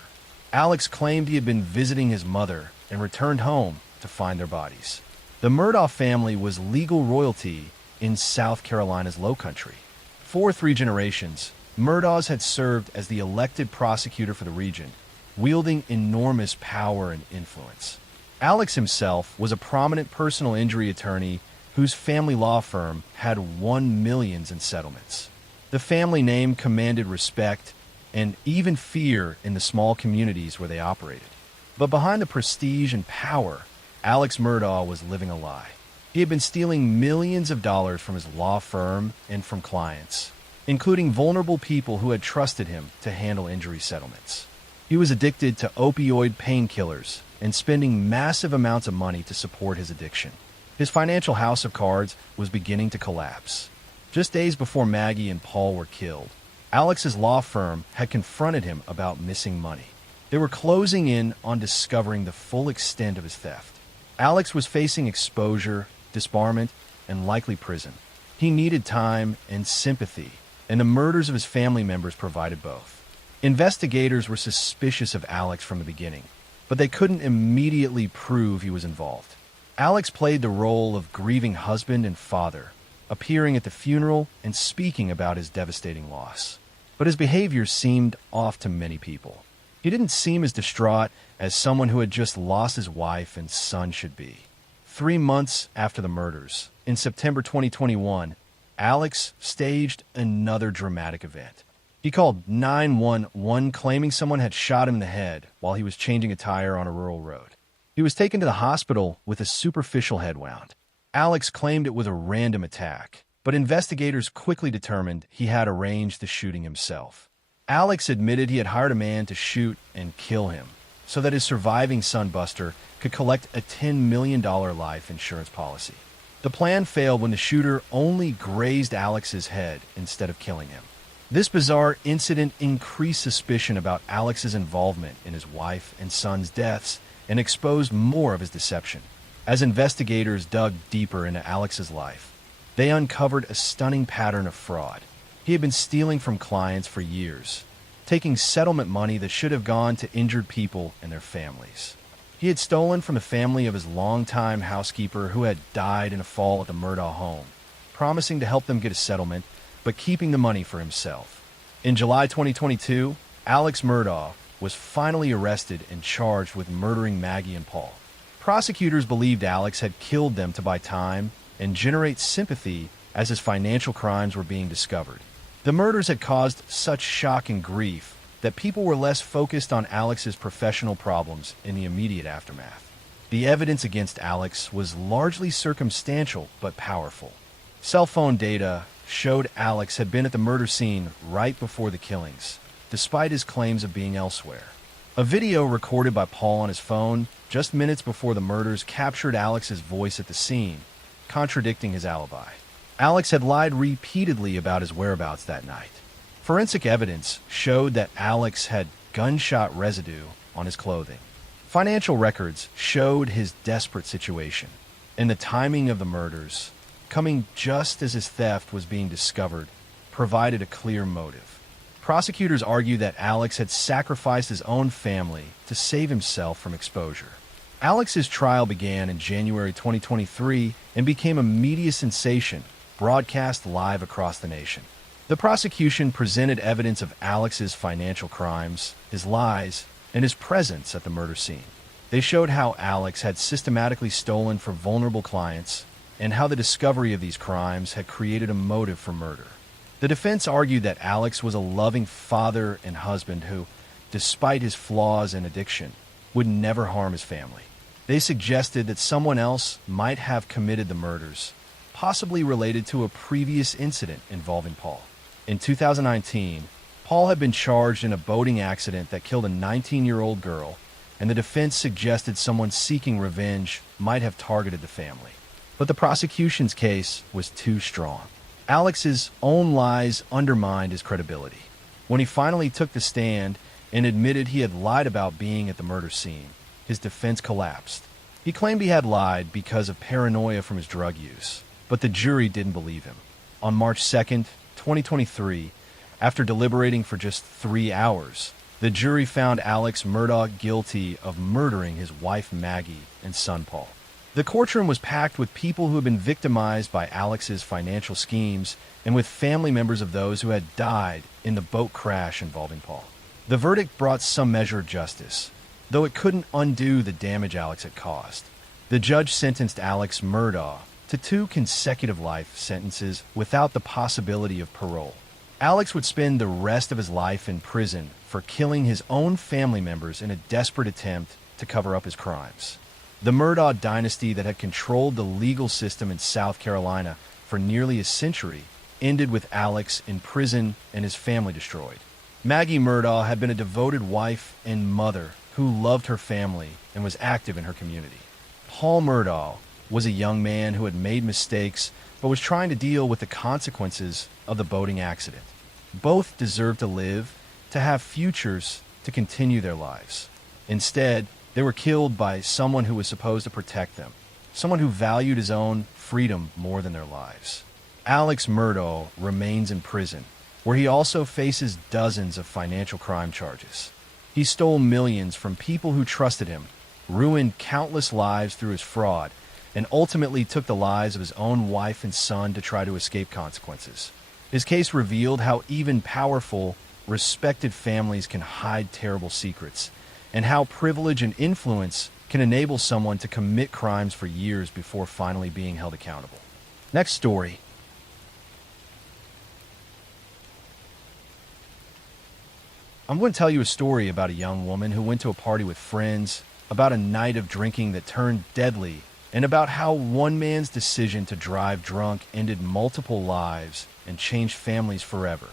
Alex claimed he had been visiting his mother and returned home to find their bodies. The Murdaugh family was legal royalty in South Carolina's Low Country. For 3 generations, Murdaughs had served as the elected prosecutor for the region, wielding enormous power and influence. Alex himself was a prominent personal injury attorney whose family law firm had won millions in settlements. The family name commanded respect and even fear in the small communities where they operated. But behind the prestige and power, Alex Murdaugh was living a lie. He had been stealing millions of dollars from his law firm and from clients, including vulnerable people who had trusted him to handle injury settlements. He was addicted to opioid painkillers and spending massive amounts of money to support his addiction. His financial house of cards was beginning to collapse. Just days before Maggie and Paul were killed, Alex's law firm had confronted him about missing money. They were closing in on discovering the full extent of his theft. Alex was facing exposure, disbarment, and likely prison. He needed time and sympathy, and the murders of his family members provided both. Investigators were suspicious of Alex from the beginning, but they couldn't immediately prove he was involved. Alex played the role of grieving husband and father, appearing at the funeral and speaking about his devastating loss. But his behavior seemed off to many people. He didn't seem as distraught as someone who had just lost his wife and son should be. 3 months after the murders, in September 2021, Alex staged another dramatic event. He called 911 claiming someone had shot him in the head while he was changing a tire on a rural road. He was taken to the hospital with a superficial head wound. Alex claimed it was a random attack, but investigators quickly determined he had arranged the shooting himself. Alex admitted he had hired a man to shoot and kill him so that his surviving son Buster could collect a $10 million life insurance policy. The plan failed when the shooter only grazed Alex's head instead of killing him. This bizarre incident increased suspicion about Alex's involvement in his wife and son's deaths and exposed more of his deception. As investigators dug deeper into Alex's life, they uncovered a stunning pattern of fraud. He had been stealing from clients for years, taking settlement money that should have gone to injured people and their families. He had stolen from the family of his longtime housekeeper who had died in a fall at the Murdaugh home, promising to help them get a settlement, but keeping the money for himself. In July 2022, Alex Murdaugh was finally arrested and charged with murdering Maggie and Paul. Prosecutors believed Alex had killed them to buy time and generate sympathy as his financial crimes were being discovered. The murders had caused such shock and grief that people were less focused on Alex's professional problems in the immediate aftermath. The evidence against Alex was largely circumstantial but powerful. Cell phone data showed Alex had been at the murder scene right before the killings, despite his claims of being elsewhere. A video recorded by Paul on his phone just minutes before the murders captured Alex's voice at the scene, contradicting his alibi. Alex had lied repeatedly about his whereabouts that night. Forensic evidence showed that Alex had gunshot residue on his clothing. Financial records showed his desperate situation, and the timing of the murders, coming just as his theft was being discovered, provided a clear motive. Prosecutors argue that Alex had sacrificed his own family to save himself from exposure. Alex's trial began in January 2023 and became a media sensation, broadcast live across the nation. The prosecution presented evidence of Alex's financial crimes, his lies, and his presence at the murder scene. They showed how Alex had systematically stolen from vulnerable clients and how the discovery of these crimes had created a motive for murder. The defense argued that Alex was a loving father and husband who, despite his flaws and addiction, would never harm his family. They suggested that someone else might have committed the murders, possibly related to a previous incident involving Paul. In 2019, Paul had been charged in a boating accident that killed a 19-year-old girl, and the defense suggested someone seeking revenge might have targeted the family. But the prosecution's case was too strong. Alex's own lies undermined his credibility. When he finally took the stand and admitted he had lied about being at the murder scene, his defense collapsed. He claimed he had lied because of paranoia from his drug use, but the jury didn't believe him. On March 2nd, 2023, after deliberating for just 3 hours, the jury found Alex Murdaugh guilty of murdering his wife Maggie and son Paul. The courtroom was packed with people who had been victimized by Alex's financial schemes and with family members of those who had died in the boat crash involving Paul. The verdict brought some measure of justice, though it couldn't undo the damage Alex had caused. The judge sentenced Alex Murdaugh to 2 consecutive life sentences without the possibility of parole. Alex would spend the rest of his life in prison for killing his own family members in a desperate attempt to cover up his crimes. The Murdaugh dynasty that had controlled the legal system in South Carolina for nearly a century ended with Alex in prison and his family destroyed. Maggie Murdaugh had been a devoted wife and mother who loved her family and was active in her community. Paul Murdaugh was a young man who had made mistakes but was trying to deal with the consequences of the boating accident. Both deserved to live, to have futures, to continue their lives. Instead, they were killed by someone who was supposed to protect them, someone who valued his own freedom more than their lives. Alex Murdaugh remains in prison, where he also faces dozens of financial crime charges. He stole millions from people who trusted him, ruined countless lives through his fraud, and ultimately took the lives of his own wife and son to try to escape consequences. His case revealed how even powerful, respected families can hide terrible secrets, and how privilege and influence can enable someone to commit crimes for years before finally being held accountable. Next story. I'm going to tell you a story about a young woman who went to a party with friends, about a night of drinking that turned deadly, and about how one man's decision to drive drunk ended multiple lives and changed families forever.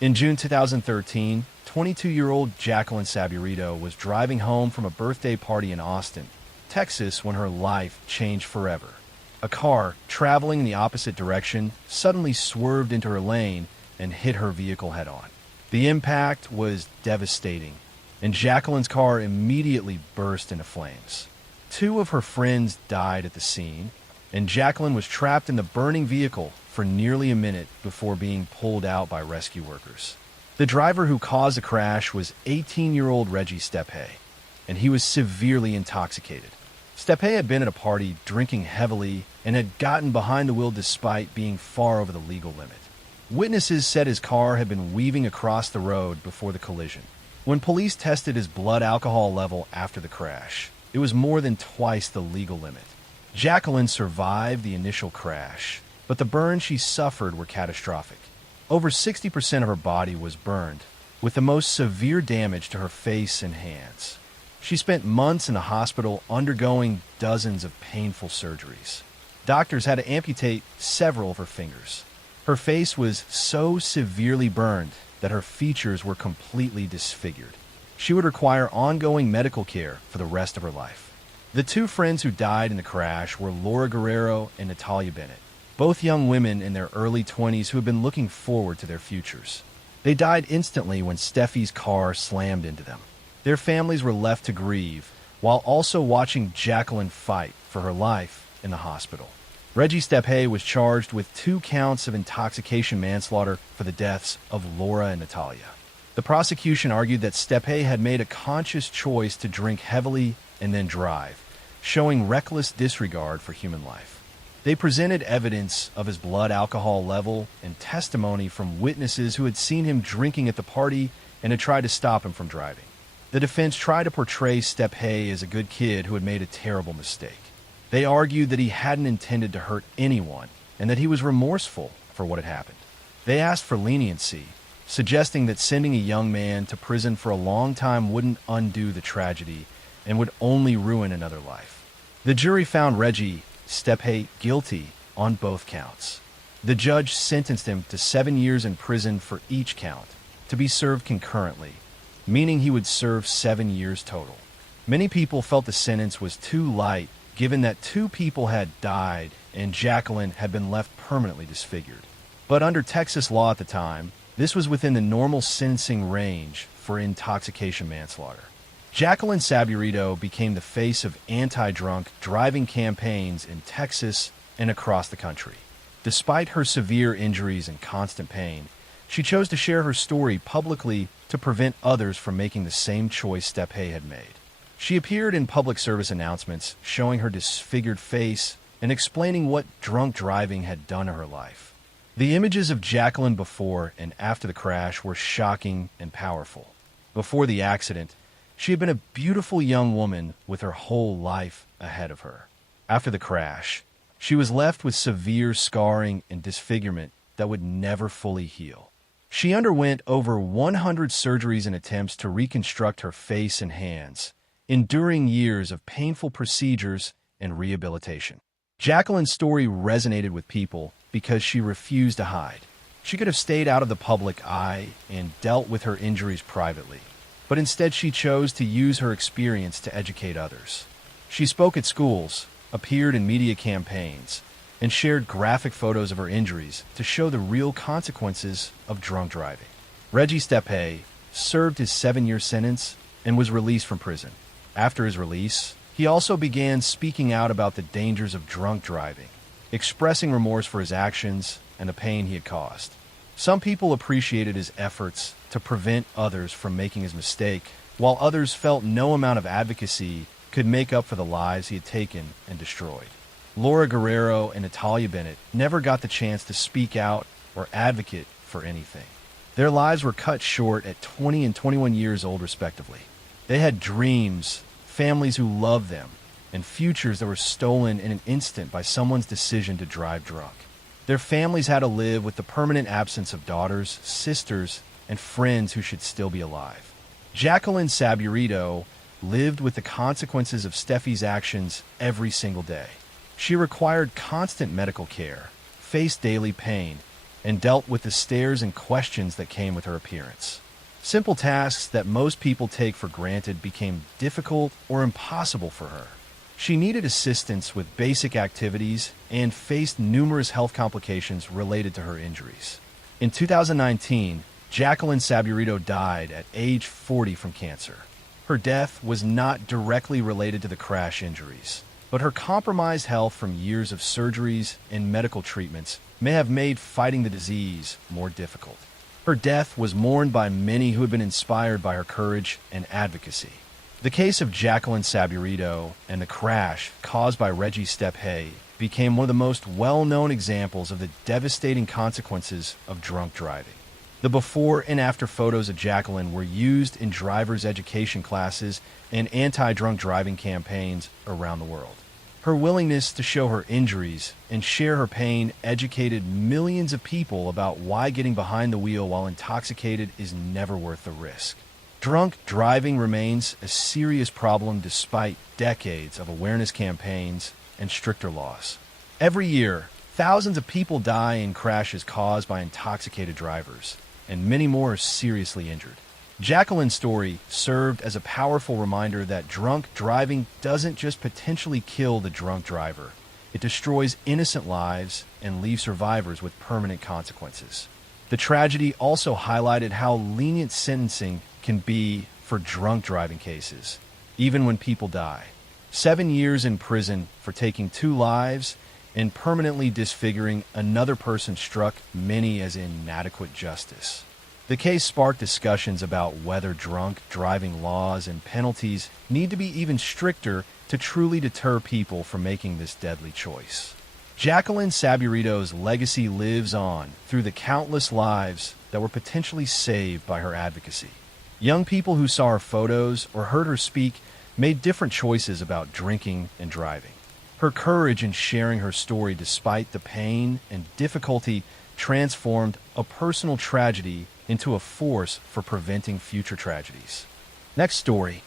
In June 2013, 22-year-old Jacqueline Saburito was driving home from a birthday party in Austin, Texas, when her life changed forever. A car, traveling in the opposite direction, suddenly swerved into her lane and hit her vehicle head-on. The impact was devastating, and Jacqueline's car immediately burst into flames. 2 of her friends died at the scene, and Jacqueline was trapped in the burning vehicle for nearly a minute before being pulled out by rescue workers. The driver who caused the crash was 18-year-old Reggie Stepe, and he was severely intoxicated. Stepe had been at a party drinking heavily and had gotten behind the wheel despite being far over the legal limit. Witnesses said his car had been weaving across the road before the collision. When police tested his blood alcohol level after the crash, it was more than twice the legal limit. Jacqueline survived the initial crash, but the burns she suffered were catastrophic. Over 60% of her body was burned, with the most severe damage to her face and hands. She spent months in the hospital undergoing dozens of painful surgeries. Doctors had to amputate several of her fingers. Her face was so severely burned that her features were completely disfigured. She would require ongoing medical care for the rest of her life. The 2 friends who died in the crash were Laura Guerrero and Natalia Bennett, both young women in their early 20s who had been looking forward to their futures. They died instantly when Steffi's car slammed into them. Their families were left to grieve, while also watching Jacqueline fight for her life in the hospital. Reggie Stepe was charged with 2 counts of intoxication manslaughter for the deaths of Laura and Natalia. The prosecution argued that Stepe had made a conscious choice to drink heavily and then drive, showing reckless disregard for human life. They presented evidence of his blood alcohol level and testimony from witnesses who had seen him drinking at the party and had tried to stop him from driving. The defense tried to portray Stepe as a good kid who had made a terrible mistake. They argued that he hadn't intended to hurt anyone and that he was remorseful for what had happened. They asked for leniency, suggesting that sending a young man to prison for a long time wouldn't undo the tragedy and would only ruin another life. The jury found Reggie Stepe guilty on both counts. The judge sentenced him to 7 years in prison for each count, to be served concurrently, meaning he would serve 7 years total. Many people felt the sentence was too light, given that 2 people had died and Jacqueline had been left permanently disfigured. But under Texas law at the time, this was within the normal sentencing range for intoxication manslaughter. Jacqueline Saburito became the face of anti-drunk driving campaigns in Texas and across the country. Despite her severe injuries and constant pain, she chose to share her story publicly to prevent others from making the same choice Stepe had made. She appeared in public service announcements showing her disfigured face and explaining what drunk driving had done to her life. The images of Jacqueline before and after the crash were shocking and powerful. Before the accident, she had been a beautiful young woman with her whole life ahead of her. After the crash, she was left with severe scarring and disfigurement that would never fully heal. She underwent over 100 surgeries and attempts to reconstruct her face and hands, enduring years of painful procedures and rehabilitation. Jacqueline's story resonated with people because she refused to hide. She could have stayed out of the public eye and dealt with her injuries privately, but instead she chose to use her experience to educate others. She spoke at schools, appeared in media campaigns, and shared graphic photos of her injuries to show the real consequences of drunk driving. Reggie Stepe served his 7-year sentence and was released from prison. After his release, he also began speaking out about the dangers of drunk driving, expressing remorse for his actions and the pain he had caused. Some people appreciated his efforts to prevent others from making his mistake, while others felt no amount of advocacy could make up for the lives he had taken and destroyed. Laura Guerrero and Natalia Bennett never got the chance to speak out or advocate for anything. Their lives were cut short at 20 and 21 years old, respectively. They had dreams, families who loved them, and futures that were stolen in an instant by someone's decision to drive drunk. Their families had to live with the permanent absence of daughters, sisters, and friends who should still be alive. Jacqueline Saburito lived with the consequences of Steffi's actions every single day. She required constant medical care, faced daily pain, and dealt with the stares and questions that came with her appearance. Simple tasks that most people take for granted became difficult or impossible for her. She needed assistance with basic activities and faced numerous health complications related to her injuries. In 2019, Jacqueline Saburito died at age 40 from cancer. Her death was not directly related to the crash injuries, but her compromised health from years of surgeries and medical treatments may have made fighting the disease more difficult. Her death was mourned by many who had been inspired by her courage and advocacy. The case of Jacqueline Saburito and the crash caused by Reggie Stepe became one of the most well-known examples of the devastating consequences of drunk driving. The before and after photos of Jacqueline were used in driver's education classes and anti-drunk driving campaigns around the world. Her willingness to show her injuries and share her pain educated millions of people about why getting behind the wheel while intoxicated is never worth the risk. Drunk driving remains a serious problem despite decades of awareness campaigns and stricter laws. Every year, thousands of people die in crashes caused by intoxicated drivers, and many more are seriously injured. Jacqueline's story served as a powerful reminder that drunk driving doesn't just potentially kill the drunk driver. It destroys innocent lives and leaves survivors with permanent consequences. The tragedy also highlighted how lenient sentencing can be for drunk driving cases, even when people die. 7 years in prison for taking 2 lives and permanently disfiguring another person struck many as inadequate justice. The case sparked discussions about whether drunk driving laws and penalties need to be even stricter to truly deter people from making this deadly choice. Jacqueline Saburito's legacy lives on through the countless lives that were potentially saved by her advocacy. Young people who saw her photos or heard her speak made different choices about drinking and driving. Her courage in sharing her story despite the pain and difficulty transformed a personal tragedy into a force for preventing future tragedies. Next story.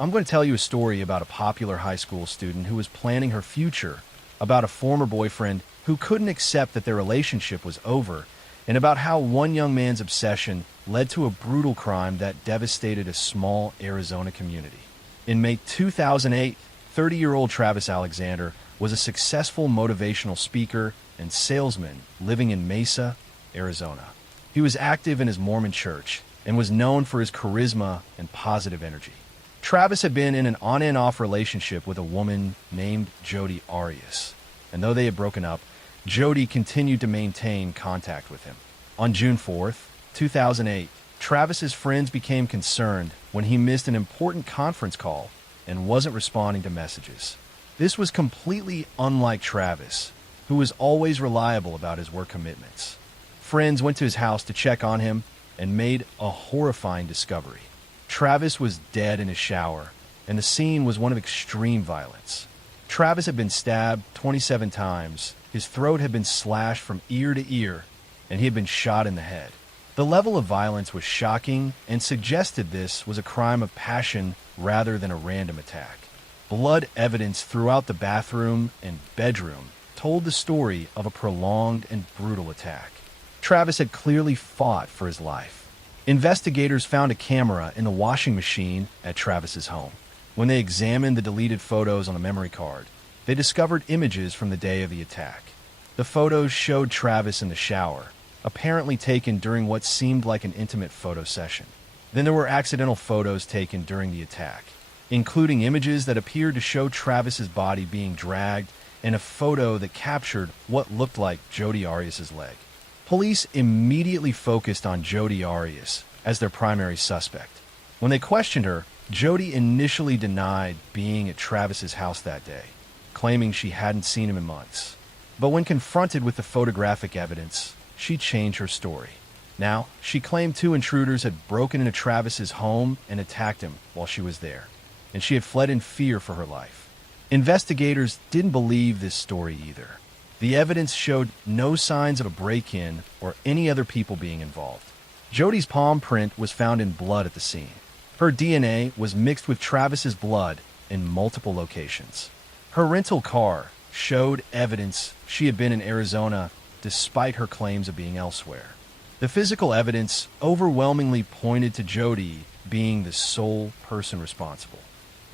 I'm going to tell you a story about a popular high school student who was planning her future, about a former boyfriend who couldn't accept that their relationship was over, and about how one young man's obsession led to a brutal crime that devastated a small Arizona community. In May 2008, 30-year-old Travis Alexander was a successful motivational speaker and salesman living in Mesa, Arizona. He was active in his Mormon church and was known for his charisma and positive energy. Travis had been in an on and off relationship with a woman named Jody Arias, and though they had broken up, Jody continued to maintain contact with him. On June 4th, 2008, Travis's friends became concerned when he missed an important conference call and wasn't responding to messages. This was completely unlike Travis, who was always reliable about his work commitments. Friends went to his house to check on him and made a horrifying discovery. Travis was dead in his shower, and the scene was one of extreme violence. Travis had been stabbed 27 times, his throat had been slashed from ear to ear, and he had been shot in the head. The level of violence was shocking and suggested this was a crime of passion rather than a random attack. Blood evidence throughout the bathroom and bedroom told the story of a prolonged and brutal attack. Travis had clearly fought for his life. Investigators found a camera in the washing machine at Travis's home. When they examined the deleted photos on a memory card, they discovered images from the day of the attack. The photos showed Travis in the shower, apparently taken during what seemed like an intimate photo session. Then there were accidental photos taken during the attack, including images that appeared to show Travis's body being dragged and a photo that captured what looked like Jody Arias' leg. Police immediately focused on Jody Arias as their primary suspect. When they questioned her, Jody initially denied being at Travis's house that day, claiming she hadn't seen him in months. But when confronted with the photographic evidence, she changed her story. Now, she claimed 2 intruders had broken into Travis's home and attacked him while she was there, and she had fled in fear for her life. Investigators didn't believe this story either. The evidence showed no signs of a break-in or any other people being involved. Jody's palm print was found in blood at the scene. Her DNA was mixed with Travis's blood in multiple locations. Her rental car showed evidence she had been in Arizona despite her claims of being elsewhere. The physical evidence overwhelmingly pointed to Jody being the sole person responsible.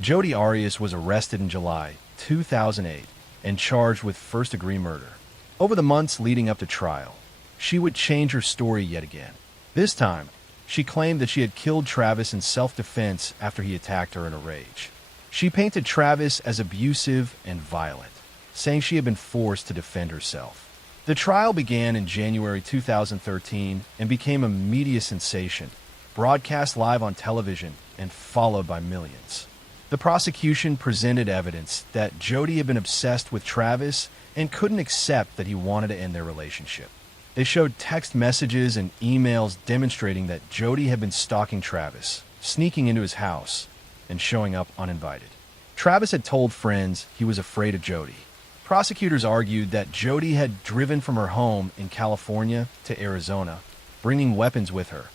Jody Arias was arrested in July 2008 and charged with first-degree murder. Over the months leading up to trial, she would change her story yet again. This time, she claimed that she had killed Travis in self-defense after he attacked her in a rage. She painted Travis as abusive and violent, saying she had been forced to defend herself. The trial began in January 2013 and became a media sensation, broadcast live on television and followed by millions. The prosecution presented evidence that Jody had been obsessed with Travis and couldn't accept that he wanted to end their relationship. They showed text messages and emails demonstrating that Jody had been stalking Travis, sneaking into his house, and showing up uninvited. Travis had told friends he was afraid of Jody. Prosecutors argued that Jody had driven from her home in California to Arizona, bringing weapons with her,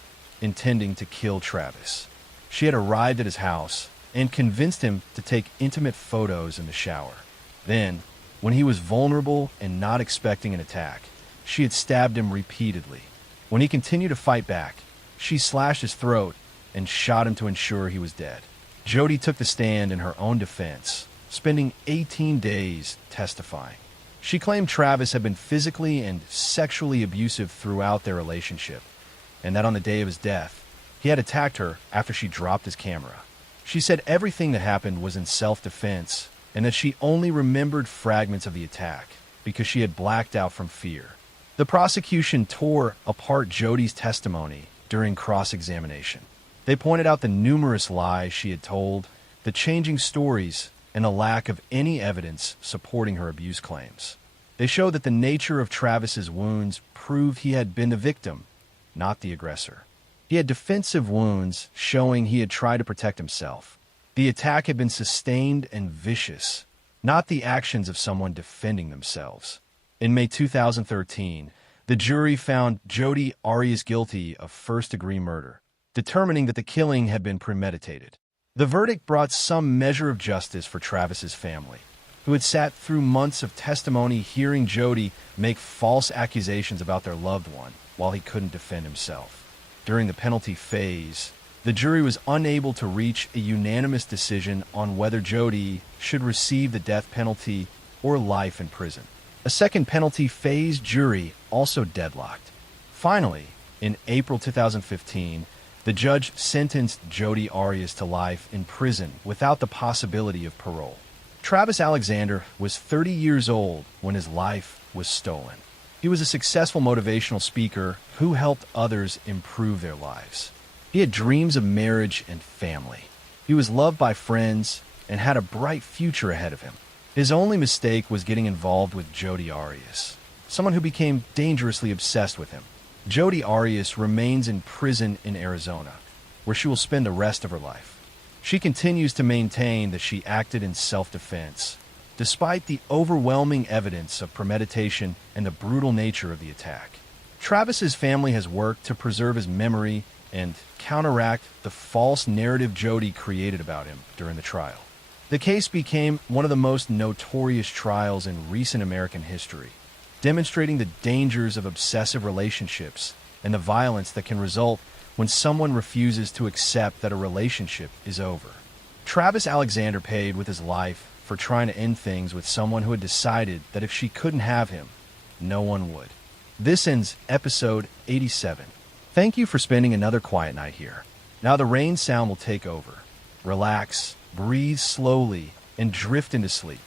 intending to kill Travis. She had arrived at his house and convinced him to take intimate photos in the shower. Then, when he was vulnerable and not expecting an attack, she had stabbed him repeatedly. When he continued to fight back, she slashed his throat and shot him to ensure he was dead. Jody took the stand in her own defense, spending 18 days testifying. She claimed Travis had been physically and sexually abusive throughout their relationship, and that on the day of his death, he had attacked her after she dropped his camera. She said everything that happened was in self-defense, and that she only remembered fragments of the attack because she had blacked out from fear. The prosecution tore apart Jody's testimony during cross-examination. They pointed out the numerous lies she had told, the changing stories, and a lack of any evidence supporting her abuse claims. They showed that the nature of Travis's wounds proved he had been the victim, not the aggressor. He had defensive wounds showing he had tried to protect himself. The attack had been sustained and vicious, not the actions of someone defending themselves. In May 2013, the jury found Jodi Arias guilty of first-degree murder, determining that the killing had been premeditated. The verdict brought some measure of justice for Travis's family, who had sat through months of testimony hearing Jodi make false accusations about their loved one while he couldn't defend himself. During the penalty phase, the jury was unable to reach a unanimous decision on whether Jodi should receive the death penalty or life in prison. A second penalty phase jury also deadlocked. Finally, in April 2015, the judge sentenced Jodi Arias to life in prison without the possibility of parole. Travis Alexander was 30 years old when his life was stolen. He was a successful motivational speaker who helped others improve their lives. He had dreams of marriage and family. He was loved by friends and had a bright future ahead of him. His only mistake was getting involved with Jodi Arias, someone who became dangerously obsessed with him. Jodi Arias remains in prison in Arizona, where she will spend the rest of her life. She continues to maintain that she acted in self-defense, despite the overwhelming evidence of premeditation and the brutal nature of the attack. Travis's family has worked to preserve his memory and counteract the false narrative Jodi created about him during the trial. The case became one of the most notorious trials in recent American history, demonstrating the dangers of obsessive relationships and the violence that can result when someone refuses to accept that a relationship is over. Travis Alexander paid with his life for trying to end things with someone who had decided that if she couldn't have him, no one would. This ends episode 87. Thank you for spending another quiet night here. Now the rain sound will take over. Relax, breathe slowly, and drift into sleep.